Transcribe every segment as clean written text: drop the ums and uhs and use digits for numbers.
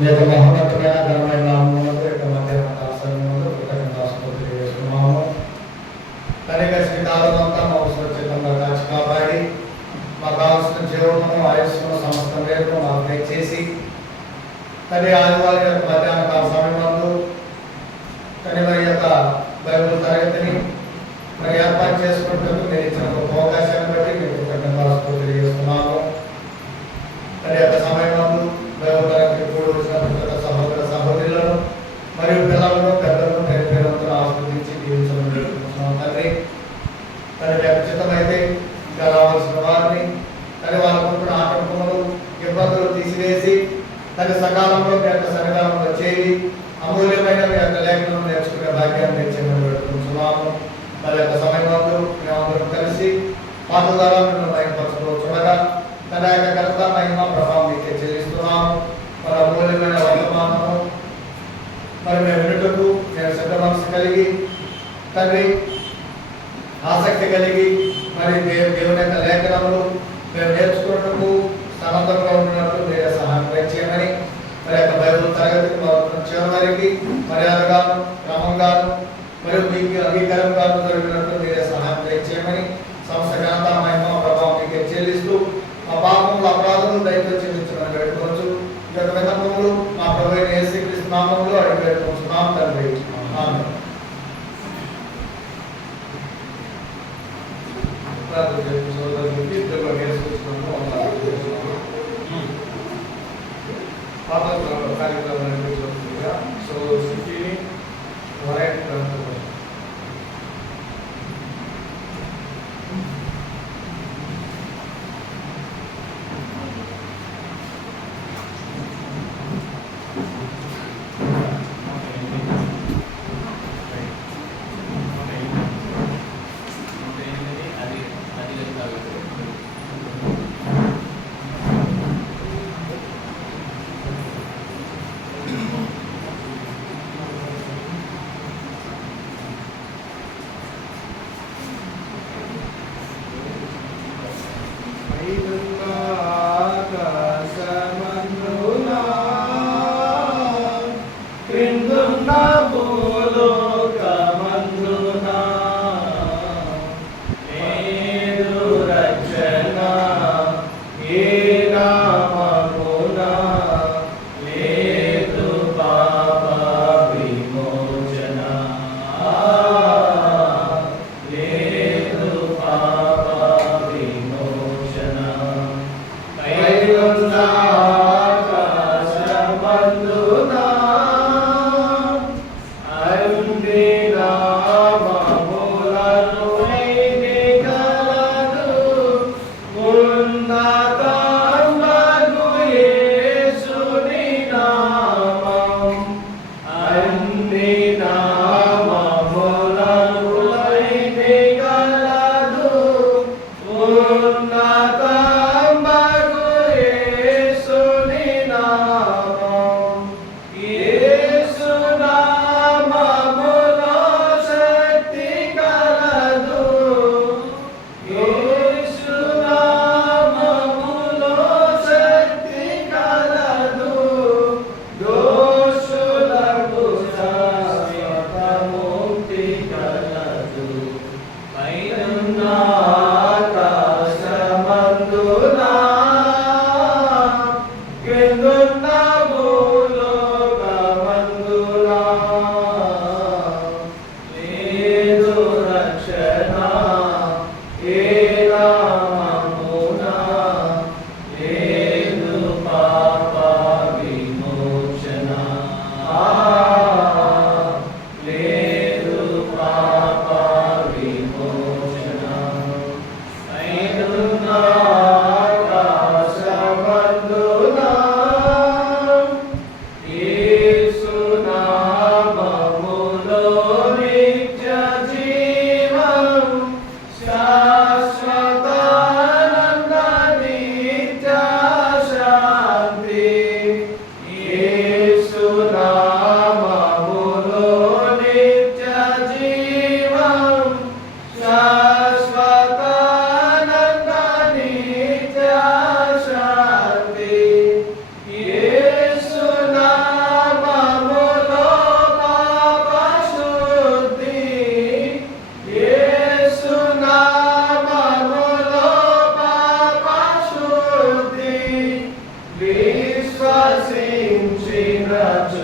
నేత మహోన్నతమైన ఘనమైన నామమునకు యొక్క మధ్యాహ్న సమయంలో కృతజ్ఞతాస్తుతులు చేస్తున్నాము. కనుక శ్రీకాలమంతా మాకు సురక్షితంగా కాచి కాపాడి మాకు కావాల్సిన జీవనము ఆయుష్ను సమస్త మేరకు మాకు దయచేసి తల్లి ఆదివారం యొక్క మధ్యాహ్న సమయంలో తల్లి మరి యొక్క బైబిల్ తరగతిని మరి ఏర్పాటు చేసుకుంటూ మీరు ఇచ్చిన ఒక అవకాశాన్ని బట్టి మీకు కృతజ్ఞతాస్తుతులు తెలియజేస్తున్నాము. తల్లి యొక్క సమయంలో బైబిల్ తరగతి కూడి వచ్చిన సహోదర సహోదరులను మరియు పిల్లలను పెద్దలను పేరుతో ఆస్వాదించి జీవించడం జరుగుతున్నాం. తండ్రి తల్లి ఖచ్చితమైతే ఇంకా రావాల్సిన వారిని తల్లి వాళ్ళకుంటున్న ఆటంకములు ఇబ్బందులు తీసివేసి తల్లి సకాలంలో మీ యొక్క సన్నిధానంలో చేరి అమూల్యమైన మీ యొక్క లేఖనం నేర్చుకునే భాగ్యాన్ని తెచ్చేమని పెడుతున్నాము. తల్లి యొక్క సమయంలో మేమందరం కలిసి పాత ద్వారా మిమ్మల్ని బయటపరచుకోవచ్చునగా తన యొక్క ఘనత మహిమ ప్రభావం మీకే చెల్లిస్తున్నాము. మన అమూల్యమైన వర్తమానము మరి మేము వినుటకు మేము సిద్ధ మనసు కలిగి తండ్రి ఆసక్తి కలిగి మరి దేవుని యొక్క లేఖనములు మేము నేర్చుకున్నట్టుకు సన్నద్ధంగా ఉన్నట్టు మీరే సహాయం చేయమని మరి యొక్క బైబిల్ తరగతికి చివరి వారికి మర్యాదగాను క్రమంగాను మరియు మీకు అంగీకారంగాను జరిగినట్టు మీరే సహాయం చేయమని సంస్థ ఘనత మహిమ ప్రభావం మీకే చెల్లిస్తూ మా పాపములు అపరాధములు దయతో చెల్లించమని పెట్టుకోవచ్చు. గత విధములు మా ప్రభువైన యేసుక్రీస్తు నామములో అడిగి పెట్టుకుంటున్నాం తండ్రి. ఆమేన్. లేదు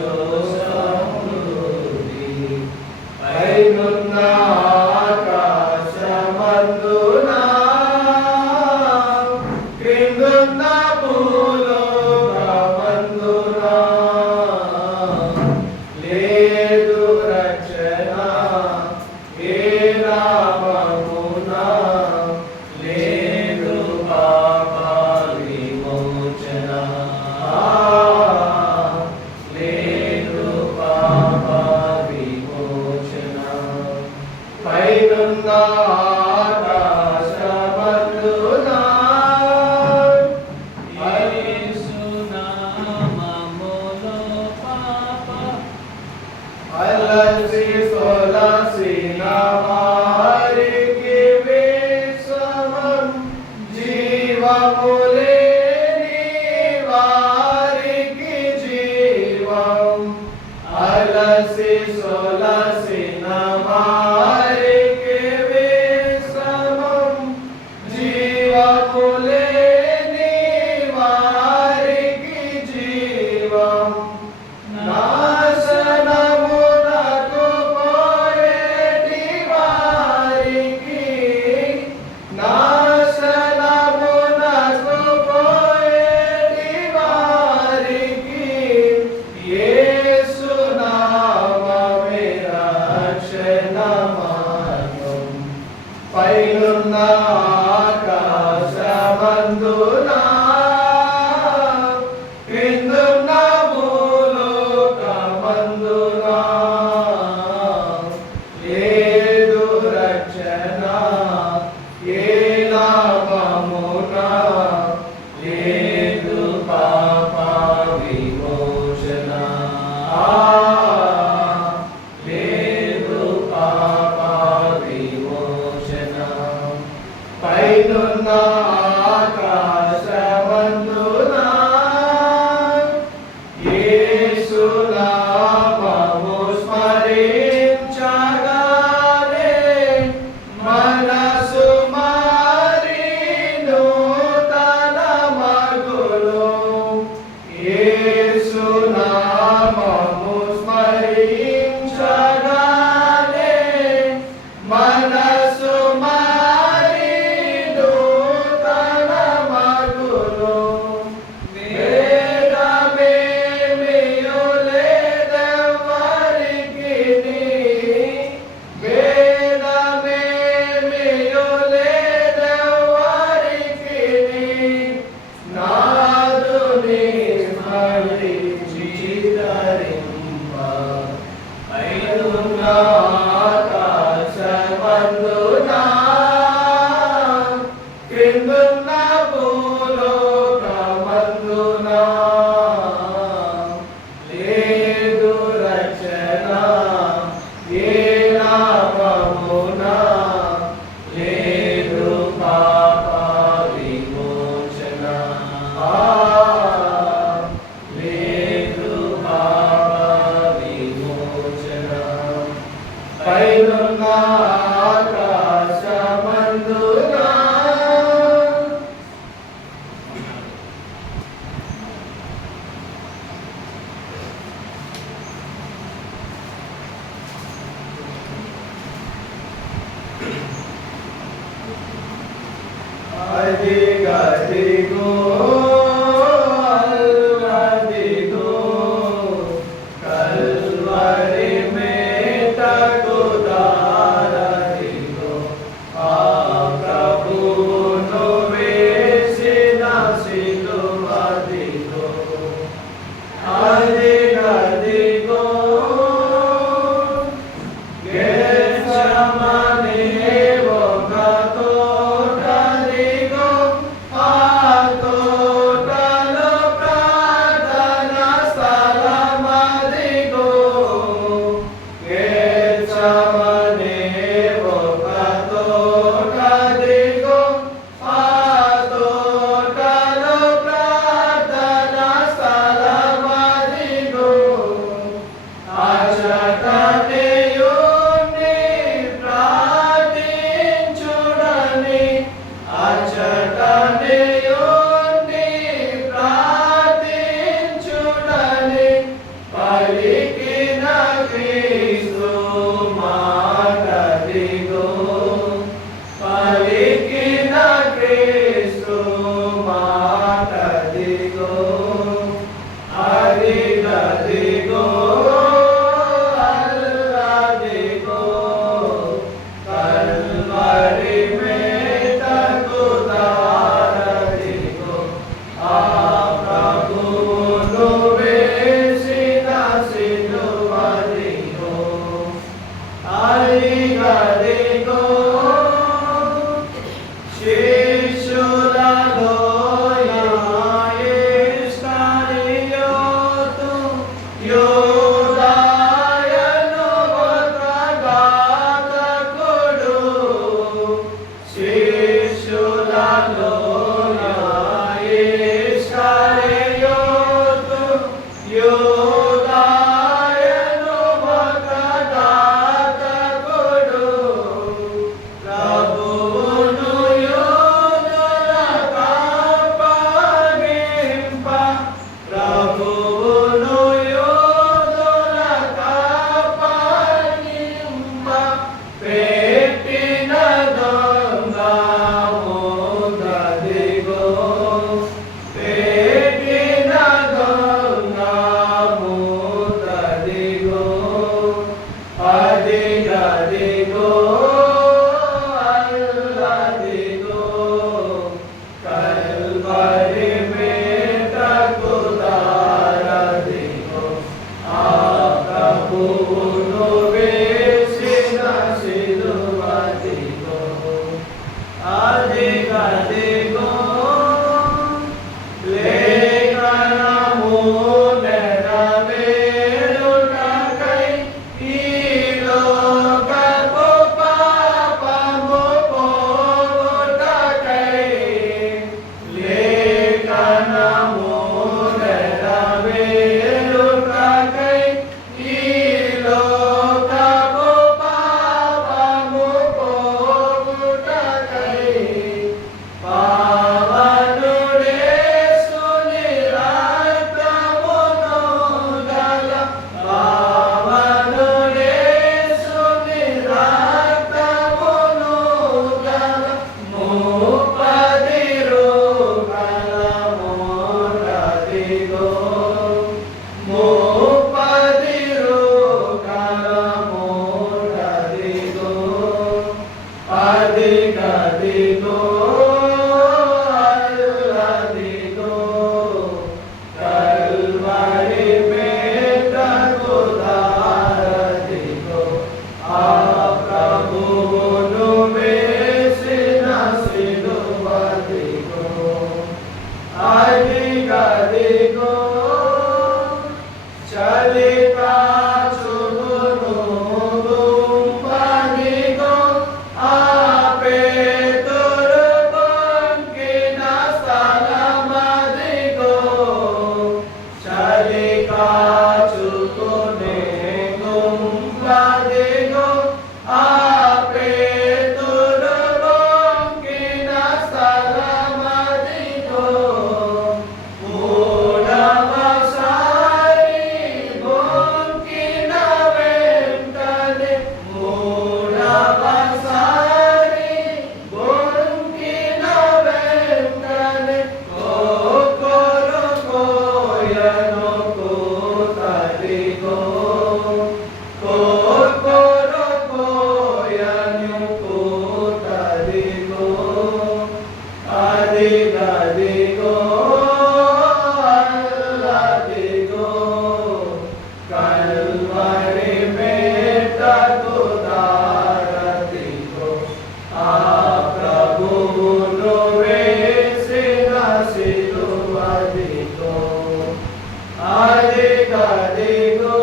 గదిగో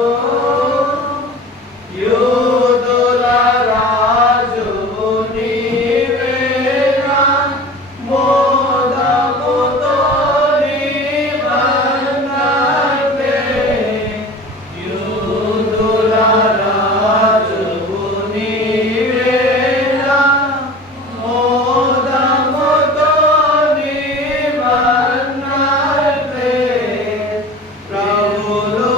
యూదుల రాజువు నీవేనా మోదముతో నీవన్నట్లే యూదుల రాజువు నీవేనా మోదముతో నీవన్నట్లే ప్రభులో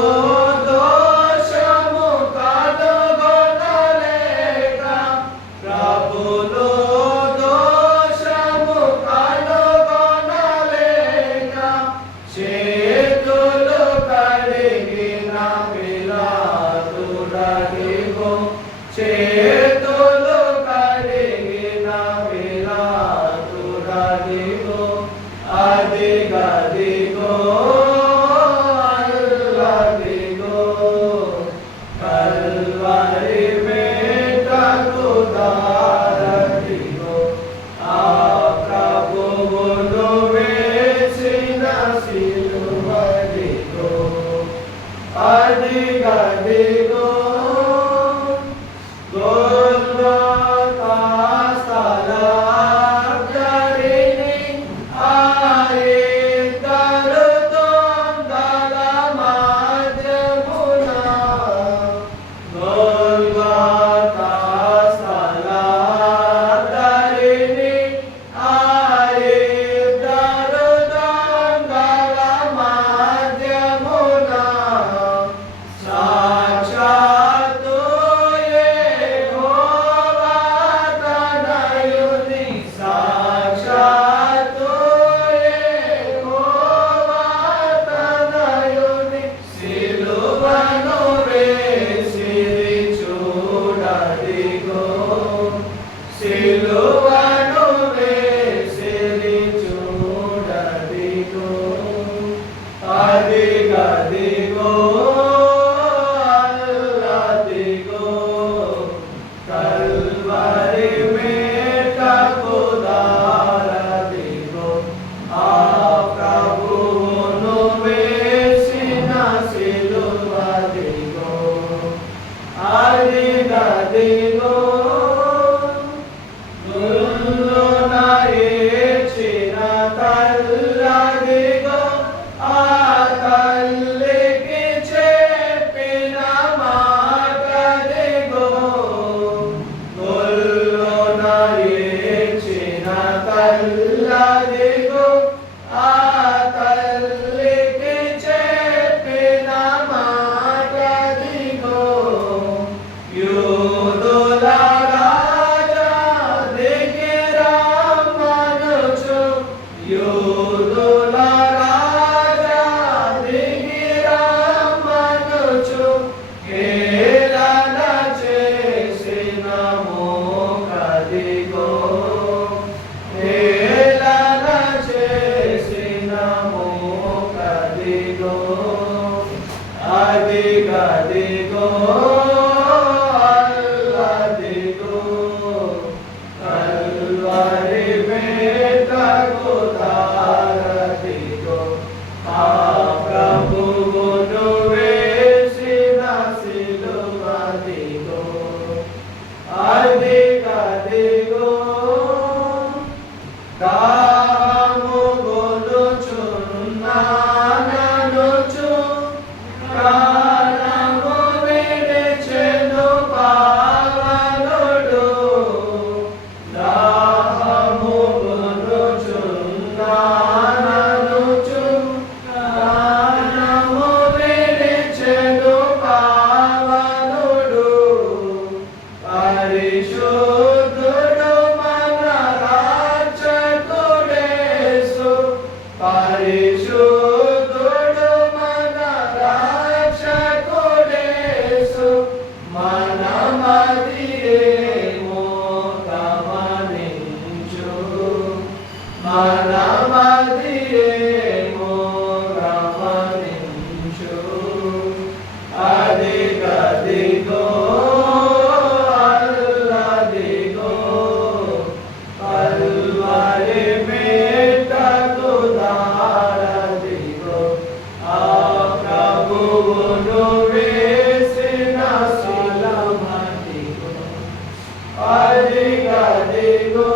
దోషము కనుగొనలేక ప్రభులో దోషము కనుగొనలేక చేతులు కడిగిన పిలాతుడదిగో చేతులు కడిగిన పిలాతుడదిగో అదిగదిగో అల్లదిగో కల్వరి మేటకు దారదిగో ఆ ప్రభువును వేసిన సిలువదిగో అదిగదిగో గొల్గొతా స్థలధరిణి ఇద్దరు దొంగల మధ్యమున గొల్గొతా స్థలధరిణి ఇద్దరు దొంగల మధ్యమున సాక్షాత్తు యెహోవా తనయుని సాక్షాత్తు యెహోవా తనయుని సిలువను వేసిరి చూడదిగో సిలువను వేసిరి చూడదిగో అదిగదిగో అల్లదిగో కల్వరి మేటకు దారదిగో ఆ ప్రభువును వేసిన సిలువదిగో అదిగదిగో గుల్లున ఏడ్చిన తల్లదిగో ఆ తల్లికి చెప్పిన మాటదిగో గుల్లున ఏడ్చిన తల్లదిగో ఆ తల్లికి చెప్పిన మాటదిగో యూదుల రాజా దిగిరమ్మనుచు యూదుల రాజా దిగిరమ్మనుచు హేళన చేసిన మోకదిగో హేళన చేసిన మోకదిగో అదిగదిగో అల్లదిగో కల్వరి మేటకు దారదిగో ఆ ప్రభువును వేసిన సిలువదిగో అదిగదిగో దాహము గొలుచున్నాననుచు ప్రాణము విడిచెను పావనుడు దాహము గొలుచున్నాననుచు ప్రాణము విడిచెను పావనుడు పరిశుద్ధుడు మన రాక్షకుడేసు పరిశుద్ధుడు మన రాక్షకుడేసు వేసిన శిలమదిగో అదిగదిగో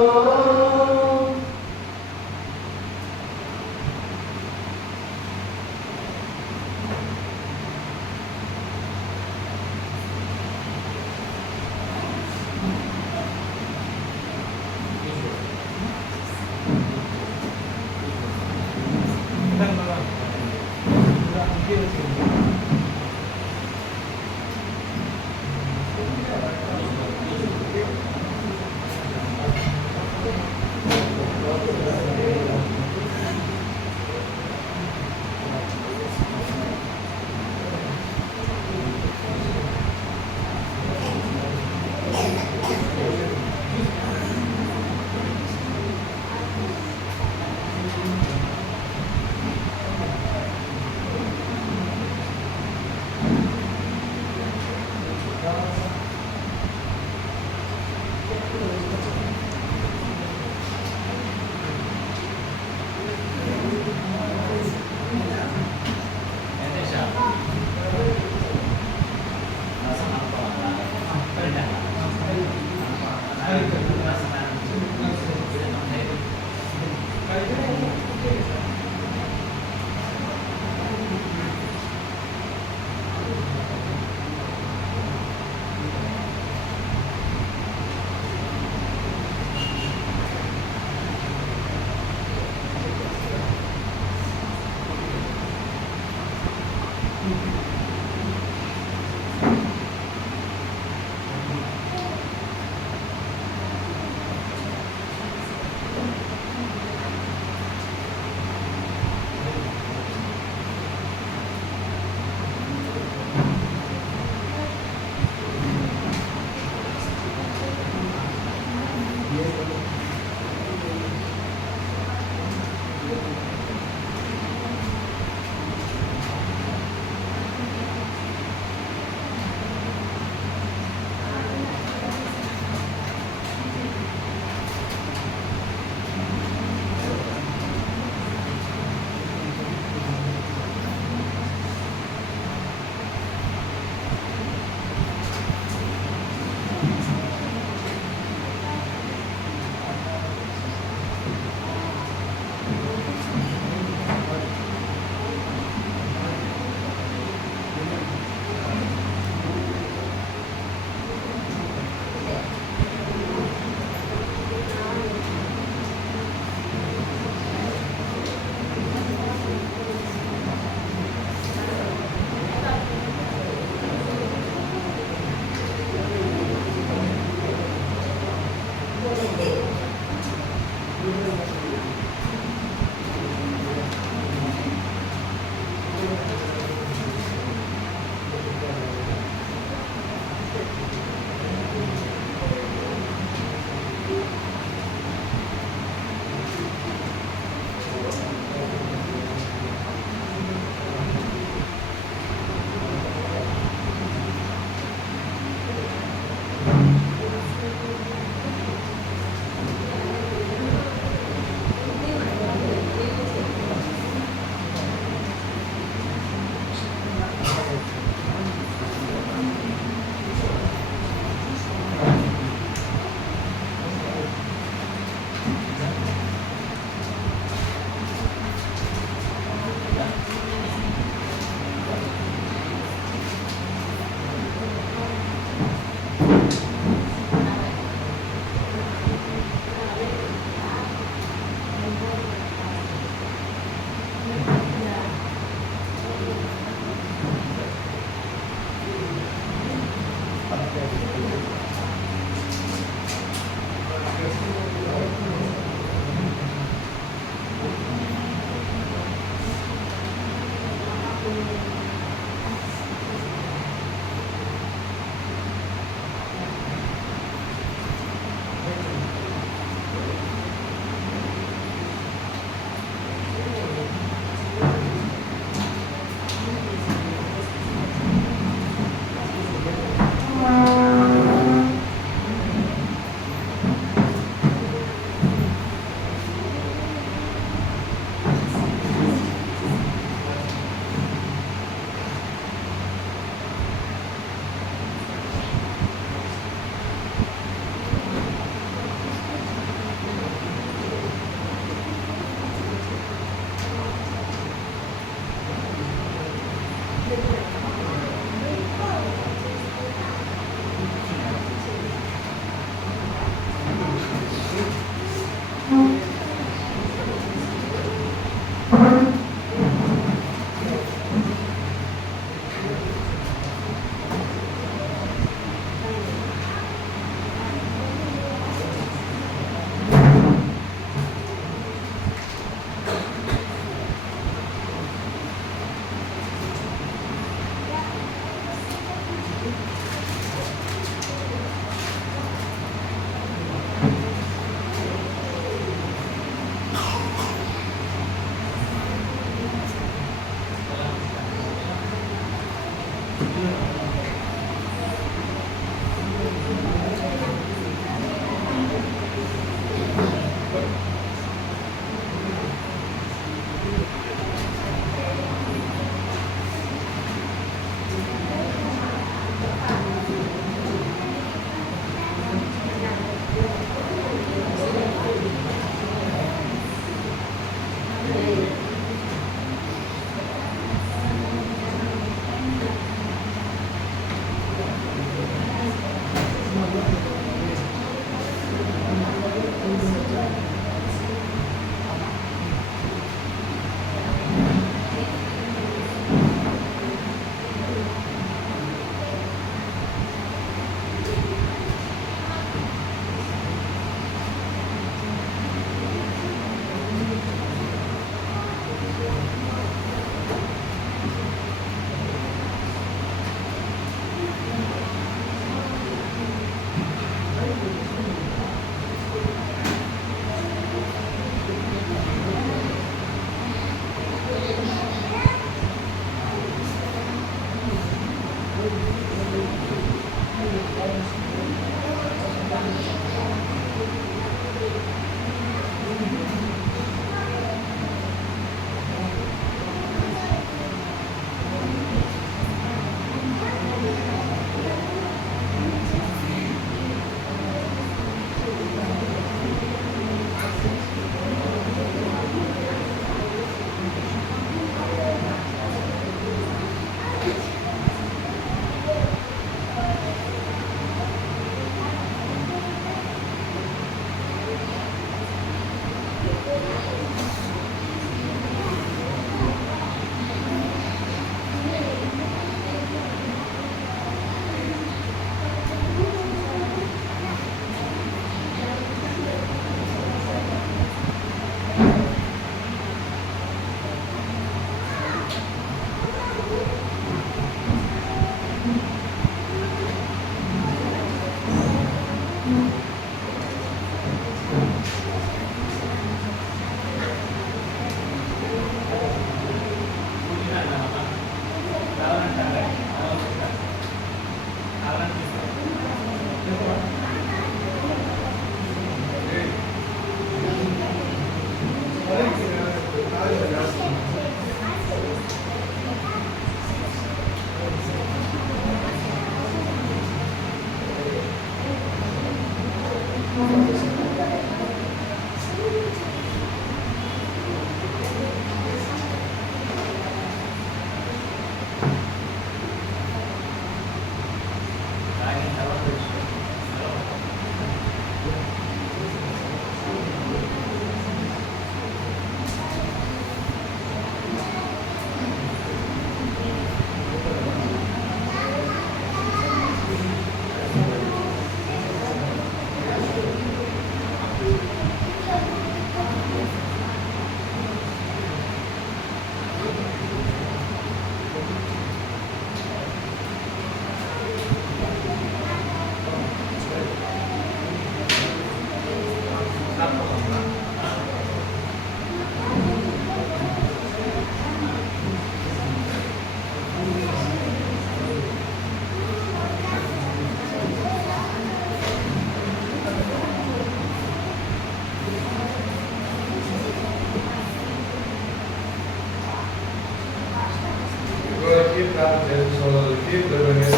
సోదరులకి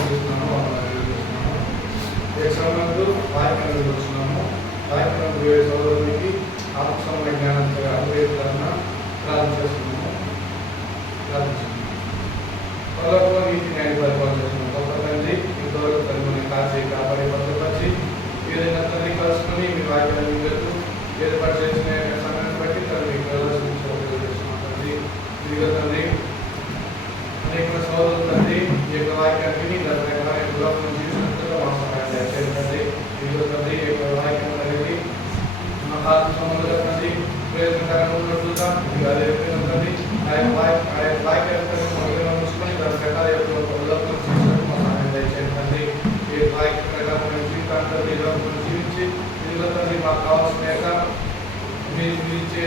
చూస్తున్నాము దేశంలో వాక్యం చూస్తున్నాము వాక్యం సోదరులకి ఆత్మసమయ జ్ఞానంతో అభివృద్ధి ప్రారంభిస్తున్నాము పొలంలో నీతి న్యాయ పరిపాలన చేస్తున్నాము గొప్ప తండ్రి ఇంతవరకు తల్లిని కాచి కాపాడి భద్రపరిచి ఏదైనా తల్లి కలుసుకొని మీ వాక్యాన్ని మీరు ఏర్పాటు చేసిన సమయాన్ని బట్టి తల్లి ప్రదర్శించుకుంటున్నాం తండ్రి ఇదిగో తండ్రి అనేక సోదరులు తండ్రి ఈ యొక్క వాక్యాన్ని రకరకాల గుణాలను జీవించినట్టుగా మా సహాయం దయచేయండి తండ్రి ఇదిగో తండ్రి ఈ యొక్క వాక్యం అనేది మా ఆత్మ సంబంధుల తండ్రి ప్రయోజనకరంగా ఉన్నట్లుగా అదే విధంగా తండ్రి ఆ యొక్క వాక్యాన్ని మొదలుగా ఉంచుకొని రకరకాల యొక్క గుణాలను జీవించడానికి మా సహాయం దయచేయండి తండ్రి ఈ యొక్క వాక్యం ప్రకారం జీవితాన్ని జీవించి ఇదిగో తండ్రి మాకు కావాల్సిన యొక్క మీరు ఇచ్చే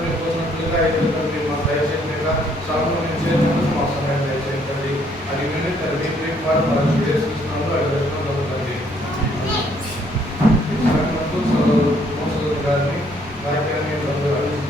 మీరు కోసినట్లుగా మీరు మాకు దయచేసినట్టుగా సమూహం చేసినందుకు మా సహాయం దయచేయండి అది విని తండ్రి ప్రేమపాటు మనం చేస్తున్నాము అది జరుగుతుంది గారిని వాక్యాన్ని అందించడానికి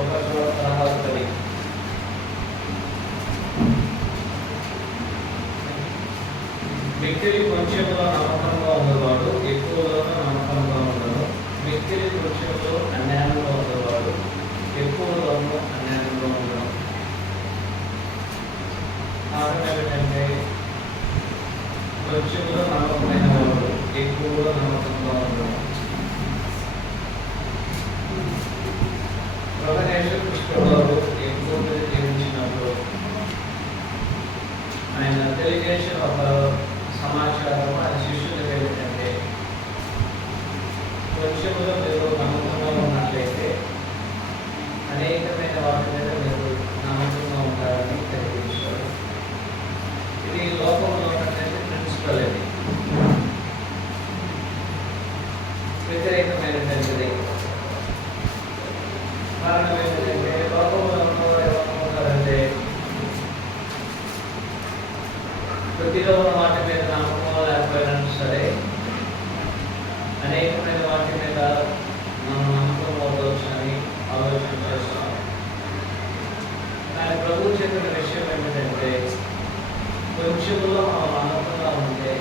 ఒక చోట తరహాసుకొని మిక్కిలి కొంచెంలో నమ్మకంగా ఉన్నవాడు ఎక్కువలోనూ నమ్మకంగా ఉండడు. మిక్కిలి కొంచెంలో అన్యాయంగా ఉన్నవాడు ఎక్కువలోనూ అన్యాయంగా ఉండడం. కారణం ఏమిటంటే కొంచెంలో నమ్మకమైన వాడు ఎక్కువలో నమ్మకంగా ఉండడం. ప్రభునేశ్వరుడు ఎక్కువ జీవించినప్పుడు ఆయన తెలియజేసిన ఒక సమాచారం ఆయన శిష్యులకు ఏమిటంటే కొంచెంలో మీరు నమ్మకంగా ఉన్నట్లయితే అనేకమైన వాటి మీద మీరు నమ్మకంగా ఉంటారని తెలియజేశారు. ఇది లోకంలో ఉన్నటువంటి ప్రిన్సిపల్. ఇది వ్యతిరేకమైనటువంటిది. కారణం ఏంటంటే లోకంలో ఏమనుకుంటారంటే కొద్దిగా ఉన్న వాటి మీద నమ్మకం లేకపోయినా సరే అనేకమైన వాటి మీద మనం నమ్మకం అవ్వచ్చు అని ఆలోచన చేస్తాం. కానీ ప్రభువు చెప్పిన విషయం ఏంటంటే కొంచెంలో మనం నమ్మకంగా ఉంటే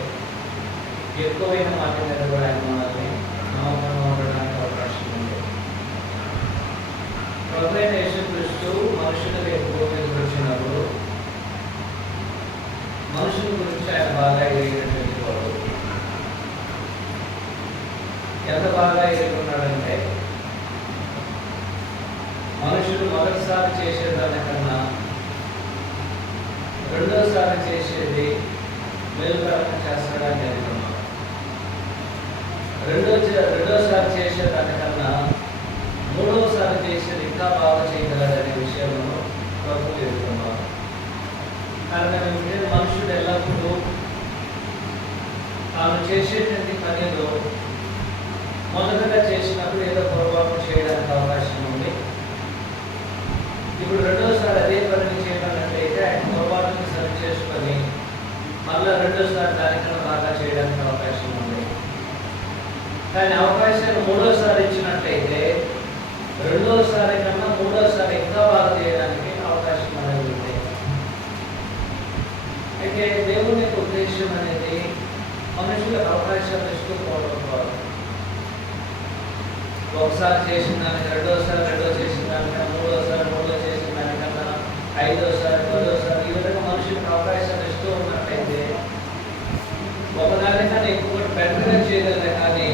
ఎక్కువైన వాటి మీద కూడా ఆయన మనల్ని నమ్మకంగా ఉండడానికి అవకాశం ఉంది. ప్రభువైన యేసుక్రీస్తు మనుషులకు ఎక్కువ మీద వచ్చినప్పుడు మనుషుల గురించి ఆయన బాగా ఎరిగినటువంటి వాడు. ఎంత బాగా ఎరుగున్నాడంటే మనుషులు మొదటిసారి చేసేదానికన్నా రెండోసారి చేసేది మేలుకరంగా చేస్తాడని ఎరుగున్నాడు. రెండోసారి చేసేదానికన్నా మూడవసారి చేసేది ఇంకా బాగా చేయగలడనే విషయంలో ప్రభువు ఎరుగుతున్నారు. కారణం ఏమిటంటే మనుషుడు ఎల్లప్పుడూ తాను చేసేటువంటి పనిలో మొదటగా చేసినప్పుడు ఏదో పొరపాటు చేయడానికి అవకాశం ఉంది. ఇప్పుడు రెండోసారి అదే పనిని చేయమన్నట్లయితే ఆయన పొరపాటుని సరి చేసుకొని మళ్ళీ రెండోసారి దానికన్నా బాగా చేయడానికి అవకాశం ఉంది. కానీ అవకాశాన్ని మూడోసారి ఇచ్చినట్లయితే రెండోసారి కన్నా మూడోసారి ఇంకా బాగా చేయడానికి అవకాశం అనేది ఉంది. అయితే దేవుని యొక్క ఉద్దేశం అనేది మనుషులకు అవకాశాలు ఇస్తూ పోవడం ద్వారా ఒకసారి చేసిన దానికి రెండో చేసిన దానికన్నా మూడో చేసిన దానికన్నా ఐదోసారి ఈ విధంగా మనుషులకు అవకాశాలు ఇస్తూ ఉన్నట్లయితే ఒకదానికన్నా ఎక్కువ బెటర్గా చేయగలరు. కానీ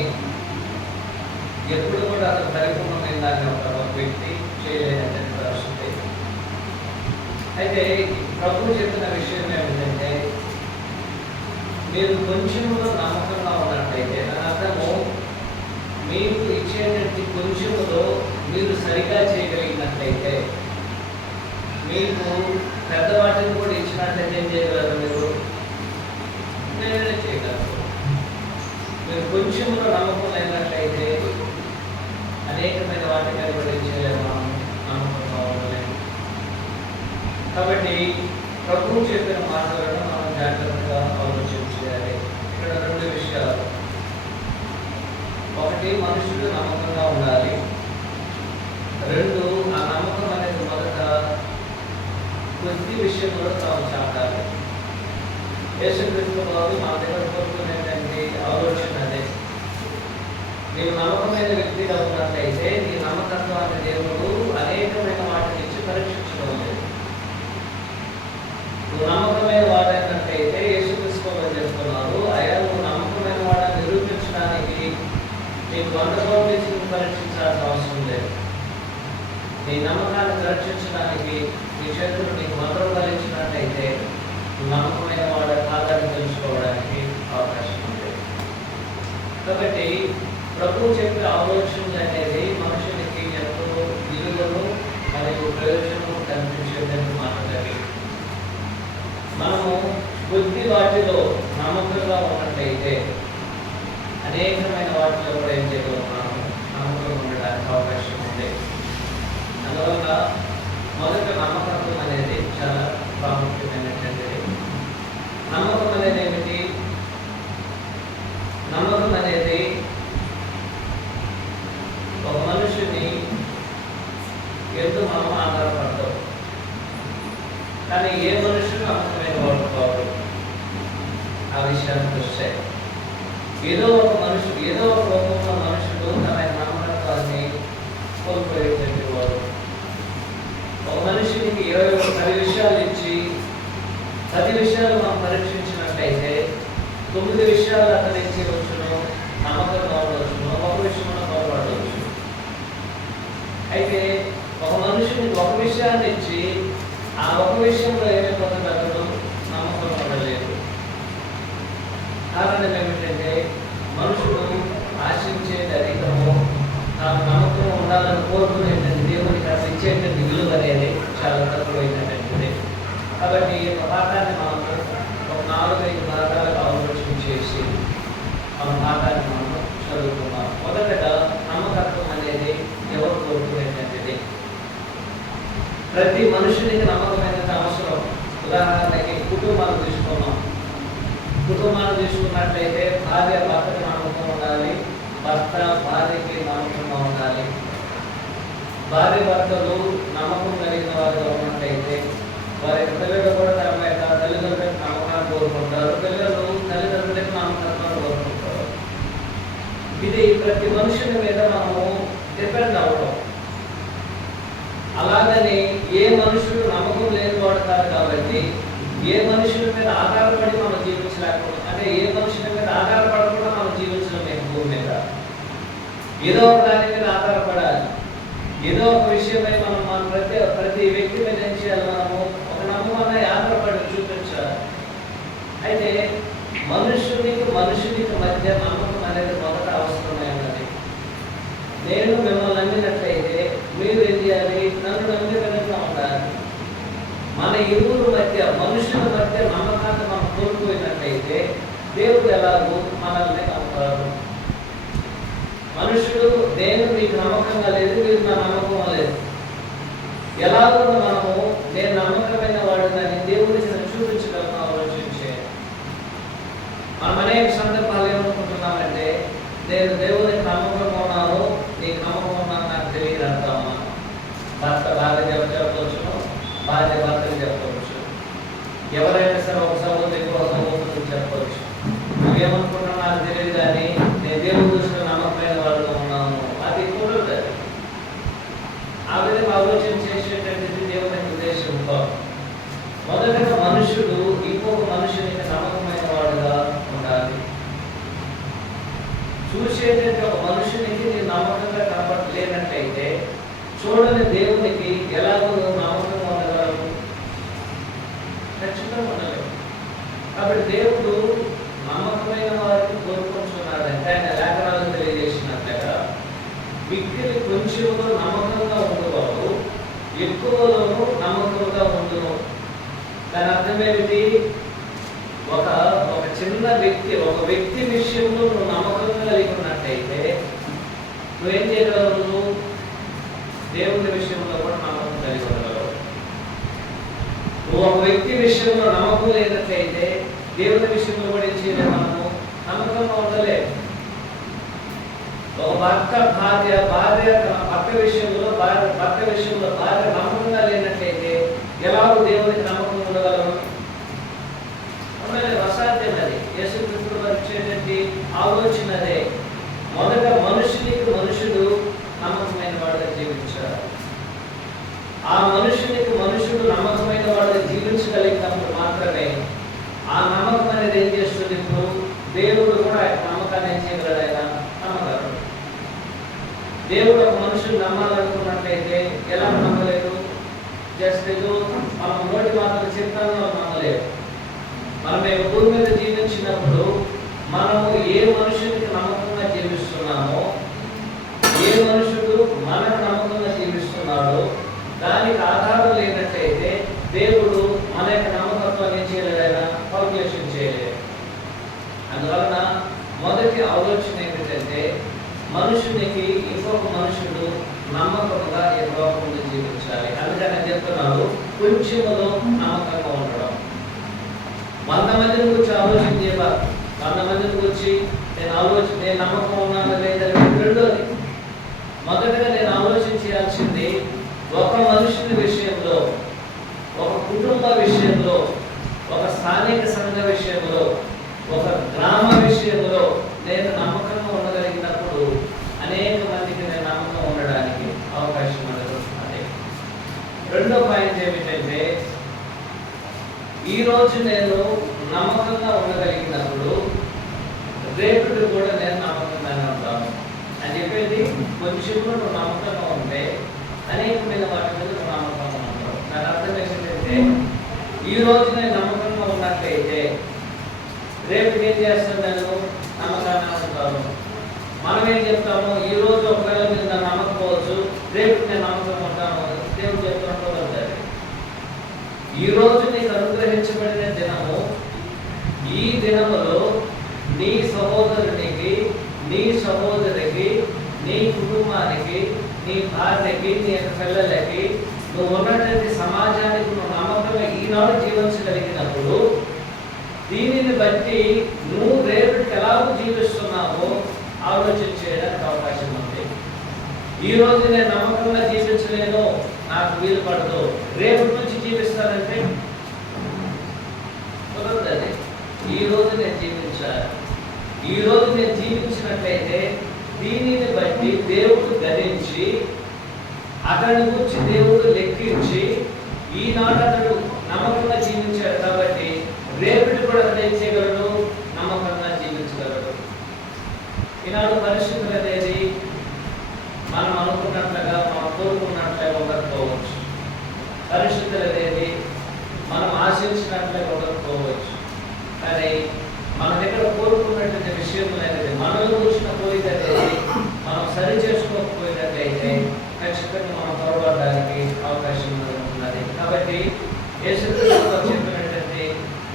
ఎప్పుడు కూడా అతను పరిపూర్ణమైన దాన్ని ఒక వ్యక్తి చేయలేనటువంటి పరిస్థితి. అయితే ప్రభువు చెప్పిన విషయం ఏమిటంటే మీరు కొంచెంలో నమ్మకంగా ఉన్నట్లయితే దాని అర్థము మీకు ఇచ్చేటువంటి కొంచెంలో మీరు సరిగా చేయగలిగినట్లయితే మీకు పెద్దవాటిని కూడా ఇచ్చినట్లయితే ఏం చేయగలరు? మీరు నేనే చేయగలరు. మీరు కొంచెంలో నమ్మకం లేనట్లయితే అనేకమైన వాటి మీద కూడా ఏం చేయలేము, మనం నమ్మకంగా ఉండలేము. కాబట్టి ప్రభువు చెప్పిన మాటలను మనం జాగ్రత్తగా ఆలోచించాలి. ఇక్కడ రెండు విషయాలు. ఒకటి, మనుషులు నమ్మకంగా ఉండాలి. రెండు, ఆ నమ్మకం అనేది మొదట కొద్ది విషయంలో తాము చాటాలి. యేసుక్రీస్తు వారు మన దగ్గర కోరుకునేటువంటి ఆలోచన అదే. నీవు నమ్మకమైన వ్యక్తిగా ఉన్నట్లయితే నీ నమ్మకత్వాన్ని దేవుడు అనేకమైన వాటిని ఇచ్చి పరీక్షించడం లేదు. నువ్వు నమ్మకమైన వాడైనట్లయితే యేసుక్రీస్తు వారు చెప్తున్నారు, అయ్యా నువ్వు నమ్మకమైన వాడని నిరూపించడానికి నీకు 100 కోట్లు ఇచ్చి పరీక్షించాల్సిన అవసరం లేదు. నీ నమ్మకాన్ని పరీక్షించడానికి నీ చేతులు నీకు 100 రూపాయలు ఇచ్చినట్లయితే నువ్వు నమ్మకమైన వాడ కాదని తెలుసుకోవడానికి అవకాశం ఉంది. కాబట్టి ప్రభువు చెప్పే ఆలోచనలు అనేది మనుషునికి ఎంతో విలువను మరియు ప్రయోజనము కనిపించేందుకు మాట్లాడాలి. మనము కొద్ది వాటిలో నమ్మకంగా ఉన్నట్లయితే అనేకమైన వాటిలో కూడా ఏం చేయగలుగుతున్నాము, నమ్మకంగా ఉండడానికి అవకాశం ఉంది. అందువల్ల మొదట నమ్మకత్వం అనేది చాలా ప్రాముఖ్యమైనటువంటిది. నమ్మకం అనేది ఏమిటి? నమ్మకం అనేది ఒక మనుషుని ఎందు మనం ఆధారపడతాం. కానీ ఏ మనుషులు నమ్మకమైన వాడు కాదు. ఆ విషయాన్ని దృష్టి ఏదో ఒక మనుషుడు, ఏదో ఒక రూపంలో మనుషుడు తన నమ్మకత్వాన్ని కోల్పోయేటువంటి వాడు. ఒక మనిషికి 10 విషయాలు ఇచ్చి 10 విషయాలు మనం పరీక్షించినట్లయితే 9 విషయాలు అతని నుంచి వచ్చును, నమ్మకంగా ఉండవచ్చును, ఒక విషయంలో పొరపాటు. అయితే ఒక మనుషునికి ఒక విషయాన్ని ఇచ్చి ఆ ఒక విషయంలో ఏమైపోతుంది, అతను నమ్మకం ఉండలేదు. కారణం ఏమిటంటే మనుషుడు ఆశించేది అధికము, తాను నమ్మకం ఉండాలని కోరుకునేటువంటి దేవునికి అసలు ఇచ్చేటువంటి విలువ అనేది చాలా తక్కువైనటువంటిది. కాబట్టి ఈ పాఠాన్ని మనం ఒక 4-5 భాగాలుగా ఆలోచన చేసి మన పాఠాన్ని మనం చదువుకున్నాం. మొదటగా నమ్మకత్వం అనేది ఎవరు కోరుకునేటువంటిది? ప్రతి మనుషునికి నమ్మకమైనది అవసరం. ఉదాహరణకి కుటుంబాలు తీసుకున్నాం. కుటుంబాన్ని తీసుకున్నట్లయితే భార్య భర్తకి నమ్మకం ఉండాలి, భర్త భార్యకి నమ్మకంగా ఉండాలి. భార్య భర్తలు నమ్మకం కలిగిన వారుగా ఉన్నట్లయితే వారి పిల్లలు కూడా తమ యొక్క తల్లిదండ్రులకు నమ్మకాన్ని కోరుకుంటారు, పిల్లలు తల్లిదండ్రులకు నమ్మకాన్ని కోరుకుంటారు. ఇది ప్రతి మనుషుని మీద మనము డిపెండ్ అవ్వడం. అలాగని ఏ మనుషుడు నమ్మకం లేని వాడు కాదు. కాబట్టి ఏ మనుషుల మీద ఆధారపడి మనం జీవించలేకపోతే, అంటే ఏ మనుషుల మీద ఆధారపడకుండా మనం జీవించలేము. భూమి మీద ఏదో ఒక దాని మీద ఆధారపడాలి. ఏదో ఒక విషయమై మనం ప్రతి వ్యక్తి మీద ఏం చేయాలి, మనము ఒక నమ్మకాన్ని ఆధారపడి చూపించాలి. అయితే మనుషునికి మధ్య నమ్మకం అనేది మొదట అవసరమైనది. నేను మిమ్మల్ని నమ్మినట్లయితే మీరు ఏం చేయాలి, నన్ను నమ్మే విధంగా ఉండాలి. మన ఇరువురు మధ్య, మనుషుల మధ్య నమ్మకాన్ని మనం కోల్పోయినట్లయితే దేవుడు ఎలాగో మనల్ని నమ్ముతారు. మనుషుడు నేను మీకు నమ్మకంగా లేదు, మీరు నా నమ్మకం లేదు. ఎలాగో మనము నేను నమ్మకమైన వాడిని దేవుడికి చూపించగలను. ఆలోచించే మనం అనేక సందర్భాలు ఏమనుకుంటున్నామంటే, నేను దేవునికి నమ్మకంగా ఉన్నాను, నీకు నమ్మకం ఉన్నాను నాకు తెలియదు అంటామా. భర్త భార్య చెప్పవచ్చును, భార్య భర్తలు చెప్పవచ్చు, ఎవరైనా సరే ఒక సహోదరికి ఒక సహోదరుడు చెప్పవచ్చు. నువ్వేమనుకుంటున్నా నాకు తెలియదు, కానీ నేను దేవుని దృష్టిలో నమ్మకమైన వాళ్ళతో ఉన్నాను. అది కుదరదు. ఆ విధంగా ఆలోచన చేసేటటువంటిది దేవుని ఉద్దేశం కాదు. మొదటగా మనుషుడు ఇంకొక మనుషునికి నమ్మకమైన వాడుగా ఉండాలి. చూసేటటువంటి ఒక మనుషునికి నేను నమ్మకంగా కనపడలేనట్లయితే చూడని దేవునికి ఎలాగో నువ్వు నమ్మకంగా ఉండగలవు? ఖచ్చితంగా ఉండలేవు. కాబట్టి దేవుడు నమ్మకమైన వారిని కోరుకుంటున్నాడంటే ఆయన లేఖనాలు తెలియజేసినట్లుగా మిక్కిలి కొంచెంలో నమ్మకంగా ఉండేవాడు ఎక్కువలోనూ నమ్మకంగా ఉండును. దాని అర్థం ఏమిటి? ఒక చిన్న వ్యక్తి, ఒక వ్యక్తి విషయంలో నువ్వు నమ్మకంగా కలిగి ఉన్నట్టయితే నువ్వేం చేయగలవు? దేవుని విషయంలో కూడా నమ్మకం కలిగి ఉండగలవు. నువ్వు ఒక వ్యక్తి విషయంలో నమ్మకం లేనట్లయితే దేవుని విషయంలో కూడా ఏం చేయలేము, మనము నమ్మకంగా ఉండలేము. ఒక భర్త భార్య తన భర్త విషయంలో భార్య నమ్మకంగా లేనట్లయితే ఎలాగో దేవునికి నమ్మకం ఉండగలరు? ఉండలేదు, అసాధ్యం. అది యేసుక్రీస్తు వారు ఇచ్చేటువంటి ఆలోచన అదే. మొదట మనుషుడు నమ్మకమైన వాడుగా జీవించాలి. ఆ మనుషుడు నమ్మకమైన వాడుగా జీవించగలిగినప్పుడు మాత్రమే ఆ నమ్మకం అనేది ఏం చేస్తుంది? ఇప్పుడు దేవుడు కూడా నమ్మకాన్ని ఏం చేయగలడు? ఆయన నమ్మగలడు. దేవుడు ఒక మనుషుడు నమ్మాలనుకున్నట్లయితే ఎలా నమ్మలేదు? జస్ట్ ఏదో మనం నోటి మాత్రం చెప్తాను నమ్మలేదు. మనం భూమి మీద జీవించినప్పుడు మనము ఏ మనుషునికి నమ్మకంగా జీవిస్తున్నామో, ఏ మనుషుడు మనకు నమ్మకంగా జీవిస్తున్నాడో దానికి ఆధారం లేనట్లయితే దేవుడు మన యొక్క నమ్మకత్వాన్ని ఏం చేయలేడు? కాల్కులేషన్ చేయలేదు. అందువలన మొదటి ఆలోచన ఏమిటంటే మనుషునికి ఇంకొక మనుషుడు నమ్మకంగా ఎదురుకుండా జీవించాలి. అందుకని చెప్తున్నాడు కొంచెంలో నమ్మకంగా ఉండడం. 100 మందిని గురించి ఆలోచన చేయాలి. 100 మందిని గురించి నేను నమ్మకం ఉన్నాను లేదని రెండోది. మొదటగా నేను ఆలోచన చేయాల్సింది ఒక మనుషుని విషయంలో, ఒక కుటుంబ విషయంలో, ఒక స్థానిక సంఘ విషయంలో, ఒక గ్రామ విషయంలో నేను నమ్మకంగా ఉండగలిగినప్పుడు అనేక మందికి నేను నమ్మకం ఉండడానికి అవకాశం ఉండదు. రెండో పాయింట్ ఏమిటంటే, ఈరోజు నేను నమ్మకంగా ఉండగలిగినప్పుడు రేపటి కూడా నేను నమ్మకంగానే ఉంటాను అని చెప్పేది. కొంచెం నువ్వు నమ్మకంగా ఉంటే అనేకమైన వాటి మీద నువ్వు నమ్మకంగా ఉంటావు. దాని అర్థం ఏంటంటే, ఈరోజు నేను నమ్మకంగా ఉన్నట్లయితే రేపు ఏం చేస్తాను, నేను నమ్మకంగా ఉంటాను. మనం ఏం చెప్తాము, ఈరోజు ఒకవేళ మీరు నన్ను నమ్మకపోవచ్చు, రేపు నేను నమ్మకంగా ఉంటాను. దేవుడు చెప్తున్నట్టు అవుతుంది. ఈరోజు నీకు అనుగ్రహించబడిన దినము, ఈ దినములో నీ సహోదరునికి, నీ సహోదరికి, నీ కుటుంబానికి, నీ భార్యకి, నీ యొక్క పిల్లలకి, నువ్వు ఉన్నటువంటి సమాజానికి నువ్వు నమ్మకంగా ఈనాడు జీవించగలిగినప్పుడు దీనిని బట్టి నువ్వు రేపటికి ఎలాగో జీవిస్తున్నావో ఆలోచన చేయడానికి అవకాశం ఉంది. ఈరోజు నేను నమ్మకంగా జీవించలేను, నాకు వీలు పడదు, రేపటి నుంచి జీవిస్తానంటే కుదరదు. ఈరోజు నేను జీవించాలి. ఈరోజు నేను జీవించినట్లయితే దీనిని బట్టి దేవుడు గణించి అతని గురించి దేవుడు లెక్కించి ఈనాడు అతడు నమ్మకంగా జీవించాడు కాబట్టి రేపటి కూడా అతను ఏం చేయగలడు, నమ్మకంగా జీవించగలడు. ఈనాడు పరిస్థితులు అనేది మనం అనుకున్నట్లుగా, మనం కోరుకున్నట్లుగా ఉండకపోవచ్చు. పరిస్థితులు అనేది మనం ఆశించినట్లుగా ఉండకపోవచ్చు. కానీ మన దగ్గర కోరుకున్నటువంటి విషయములు అనేది, మనలో వచ్చిన కోరిక అనేది మనం సరి చేసుకోకపోయినట్లయితే ఖచ్చితంగా మనం పొరపడడానికి అవకాశం ఉన్నది. కాబట్టి యేసుక్రీస్తు చెప్పినటువంటి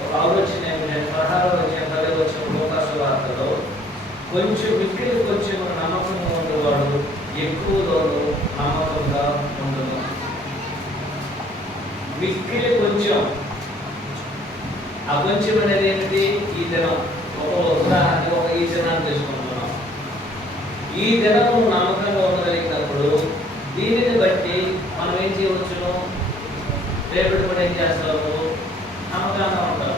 ఒక ఆలోచన ఏమిటంటే, 16వ అధ్యాయం 10వ వచనం లోకాసు వార్తలో, కొంచెం మిక్కిలి కొంచెం నమ్మకంగా ఉండేవాడు ఎక్కువలోనూ నమ్మకంగా ఉండదు. మిక్కిలి కొంచెం, ఆ కొంచెం అనేది ఏమిటి? ఈ దినం. ఒక ఉదాహరణ, ఈ దినాన్ని తీసుకుంటున్నాం. ఈ దినము నమ్మకంగా ఉండగలిగినప్పుడు దీనిని బట్టి మనం ఏం చేయవచ్చును, రేపటి కూడా ఏం చేస్తాము, నమ్మకంగా ఉంటాం.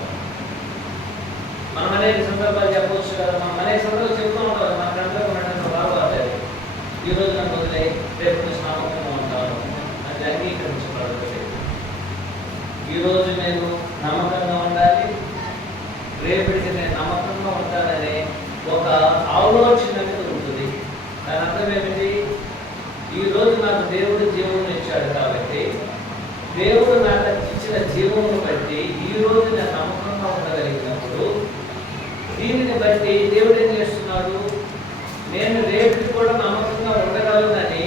మనం అనేక సందర్భాలు చెప్పవచ్చు కదా, మనం అనేక సందర్భాలు చెప్తూ ఉంటాం. మన కంటే ఉన్నటువంటి బాగా ఈ రోజు నన్ను వదిలే, రేపు నుంచి నమ్మకంగా ఉంటాను, అది అంగీకరించబడదు. ఈరోజు నేను నమ్మకంగా ఉండాలి, రేపటికి నేను నమ్మకంగా ఉంటాననే ఒక ఆలోచన అనేది ఉంటుంది. దాని అర్థం ఏమిటి? ఈరోజు నాకు దేవుడు జీవనం ఇచ్చాడు కాబట్టి దేవుడు నాకు ఇచ్చిన జీవమును బట్టి ఈరోజు నేను నమ్మకంగా ఉండగలిగినప్పుడు దీనిని బట్టి దేవుడు ఏం చేస్తున్నాడు, నేను రేపటి కూడా నమ్మకంగా ఉండగలనని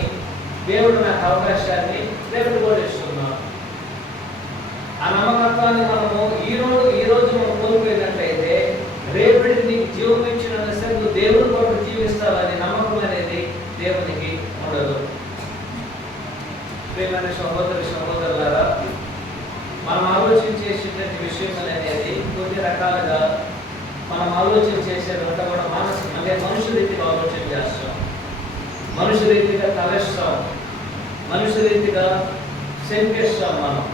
దేవుడు నాకు అవకాశాన్ని రేపటి కూడా ఇస్తున్నాడు. ఆ నమ్మకత్వాన్ని మనము ఈరోజు మనం కోల్పోయినట్లయితే రేపటి నీకు జీవం ఇచ్చినంత సేపు నువ్వు దేవుడి కొరకు జీవిస్తావని నమ్మకం అనేది దేవునికి ఉండదు. ప్రియమైన సహోదరులారా, మనం ఆలోచించేటువంటి విషయం అనేది కొన్ని రకాలుగా మనం ఆలోచన చేసేదంతా కూడా అంటే మనుషు రీతిగా ఆలోచన చేస్తాం, మనుషు రీతిగా తలస్తాం, మనుషు రీతిగా శంకిస్తాం మనం.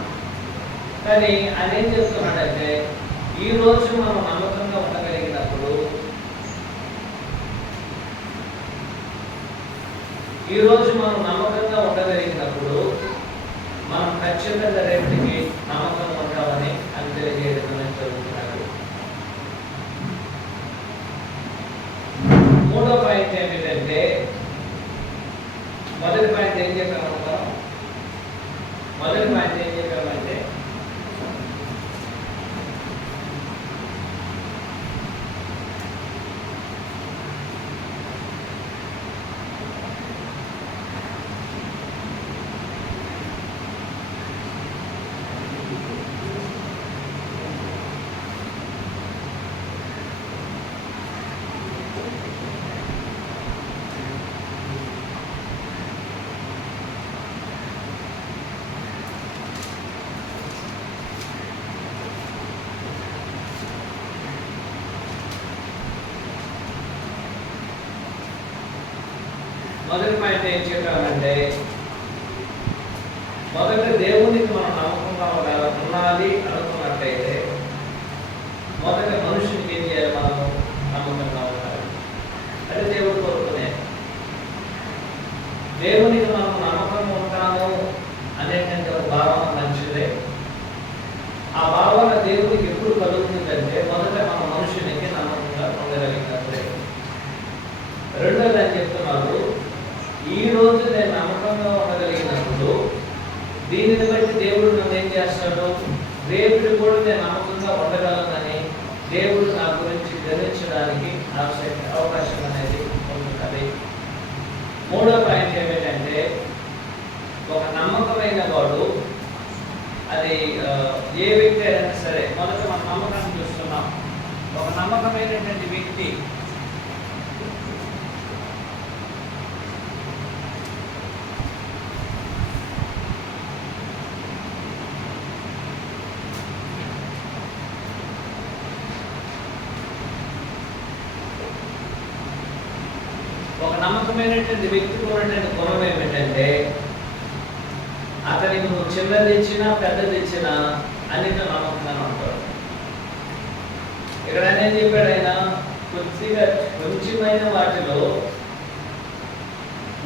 కానీ ఆయన ఏం చెప్తున్నాడంటే, ఈరోజు మనం నమ్మకంగా ఉండగలిగినప్పుడు, మనం ఖచ్చితంగా రేపటికి నమ్మకం ఉంటామని అని తెలియజేయడం జరుగుతున్నాడు. మూడో పాయింట్ ఏమిటంటే, మొదటి పాయింట్ ఏం చెప్పామంటే మొదట దేవునికి మనం నమ్మకంగా ఉండాలి అనుకున్నట్టయితే మొదట మనుషునికి ఏం చేయాలి? మనం నమ్మకంగా ఉండాలి. అదే దేవుడు కోరుకునేది. దేవునికి మనం నమ్మకంగా ఉంటాము అనేటువంటి ఒక భావన మంచిదే. ఆ భావన దేవునికి ఎప్పుడు కలుగుతుందంటే మొదట మన మనుషునికి నమ్మకంగా ఉండగలిగినప్పుడే. రెండోది అని చెప్తున్నారు, ఈ రోజు నేను నమ్మకంగా ఉండగలిగినప్పుడు దీనిని బట్టి దేవుడు నన్ను ఏం చేస్తాడు? రేపు కూడా నేను నమ్మకంగా ఉండగలనని దేవుడు నా గురించి గ్రహించడానికి అవకాశం అనేది ఉంటుంది. మూడో పాయింట్ ఏమిటంటే, ఒక నమ్మకమైన వాడు, అది ఏ వ్యక్తి అయినా సరే, మొదట మన నమ్మకాన్ని చూస్తున్నాం. ఒక నమ్మకమైనటువంటి వ్యక్తి నమ్మకమైనటువంటి వ్యక్తికి ఉన్నటువంటి గుణం ఏమిటంటే, అతనికి నువ్వు చిన్నది ఇచ్చినా పెద్దది ఇచ్చినా అన్నిటిలో నమ్మకంగానే ఉంటాడు. ఇక్కడ ఆయన ఏం చెప్పాడు? ఆయన కొద్దిగా కొంచెమైన వాటిలో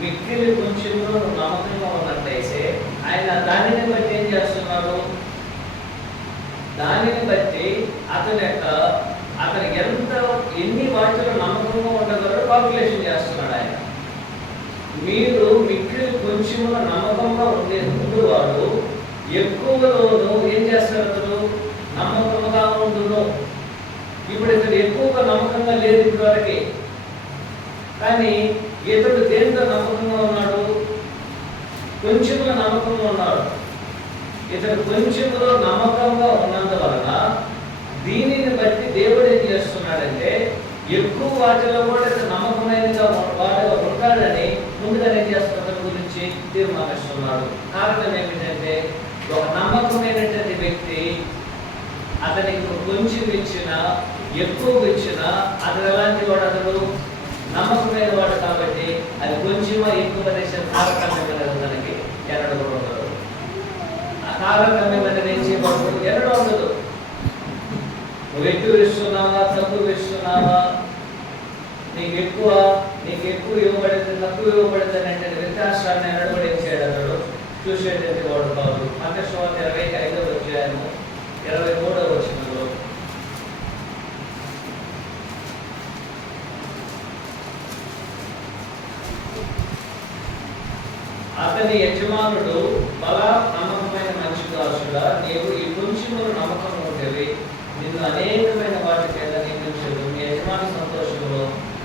మిక్కిలి కొంచెంలో నువ్వు నమ్మకంగా ఉన్నట్టయితే ఆయన దానిని బట్టి ఏం చేస్తున్నాడు? దానిని బట్టి అతను ఎన్ని వాటిలో నమ్మకంగా ఉండగలరో కాల్కులేషన్ చేస్తున్నాడు ఆయన. మీరు మిక్కిలి కొంచెంలో నమ్మకంగా ఉండేవాడు ఎక్కువలోనూ ఏం చేస్తారు? అతను నమ్మకంగా ఉండును. ఇప్పుడు ఇతను ఎక్కువగా నమ్మకంగా లేదు ఇప్పటివరకు, కానీ ఇతడు దేంట్లో నమ్మకంగా ఉన్నాడు? కొంచెంలో నమ్మకంగా ఉన్నాడు. ఇతడు కొంచెంలో నమ్మకంగా ఉన్నందువలన దీనిని బట్టి దేవుడు ఏం చేస్తున్నాడంటే, ఎక్కువ వాటిలో కూడా ఇతను నమ్మకమైనగా వాడుగా ఉంటాడని ముందుగా ఏం చేస్తున్న గురించి తీర్మానిస్తున్నాడు. కారణం ఏమిటంటే, ఒక నమ్మకమైనటువంటి వ్యక్తి అతనికి కొంచెం ఇచ్చినా ఎక్కువ ఇచ్చినా అతను ఎలాంటి వాడు? అతడు నమ్మకమైన వాడు కాబట్టి అది కొంచెమో ఎక్కువ చేసే తారతమ్యం అనేది తనకి ఎన్నడూ కూడా ఉండదు. ఆ తారతమ్యం అనేది ఏం చేయబడదు, ఎన్నడూ ఉండదు. నువ్వు ఎక్కువ ఇస్తున్నావా తక్కువ ఇస్తున్నావా, నీకు ఎక్కువ ఇవ్వబడింది తక్కువ ఇవ్వబడింది అంటే వ్యత్యాసాన్ని ఎన్నడూ కూడా ఏం చేయడు అతడు చూసేటువంటి వాడు కాదు. మత్తయి సువార్త 25వ అధ్యాయము 23వ వచనంలో అతని యజమానుడు, బలా నమ్మకమైన మంచి దాసుడా, నీవు ఈ కొంచెంలో నమ్మకం ఉండేవి, నిన్ను అనేకమైన వాటి మీద నియమించదు, మీ యజమాని సంతోషంలో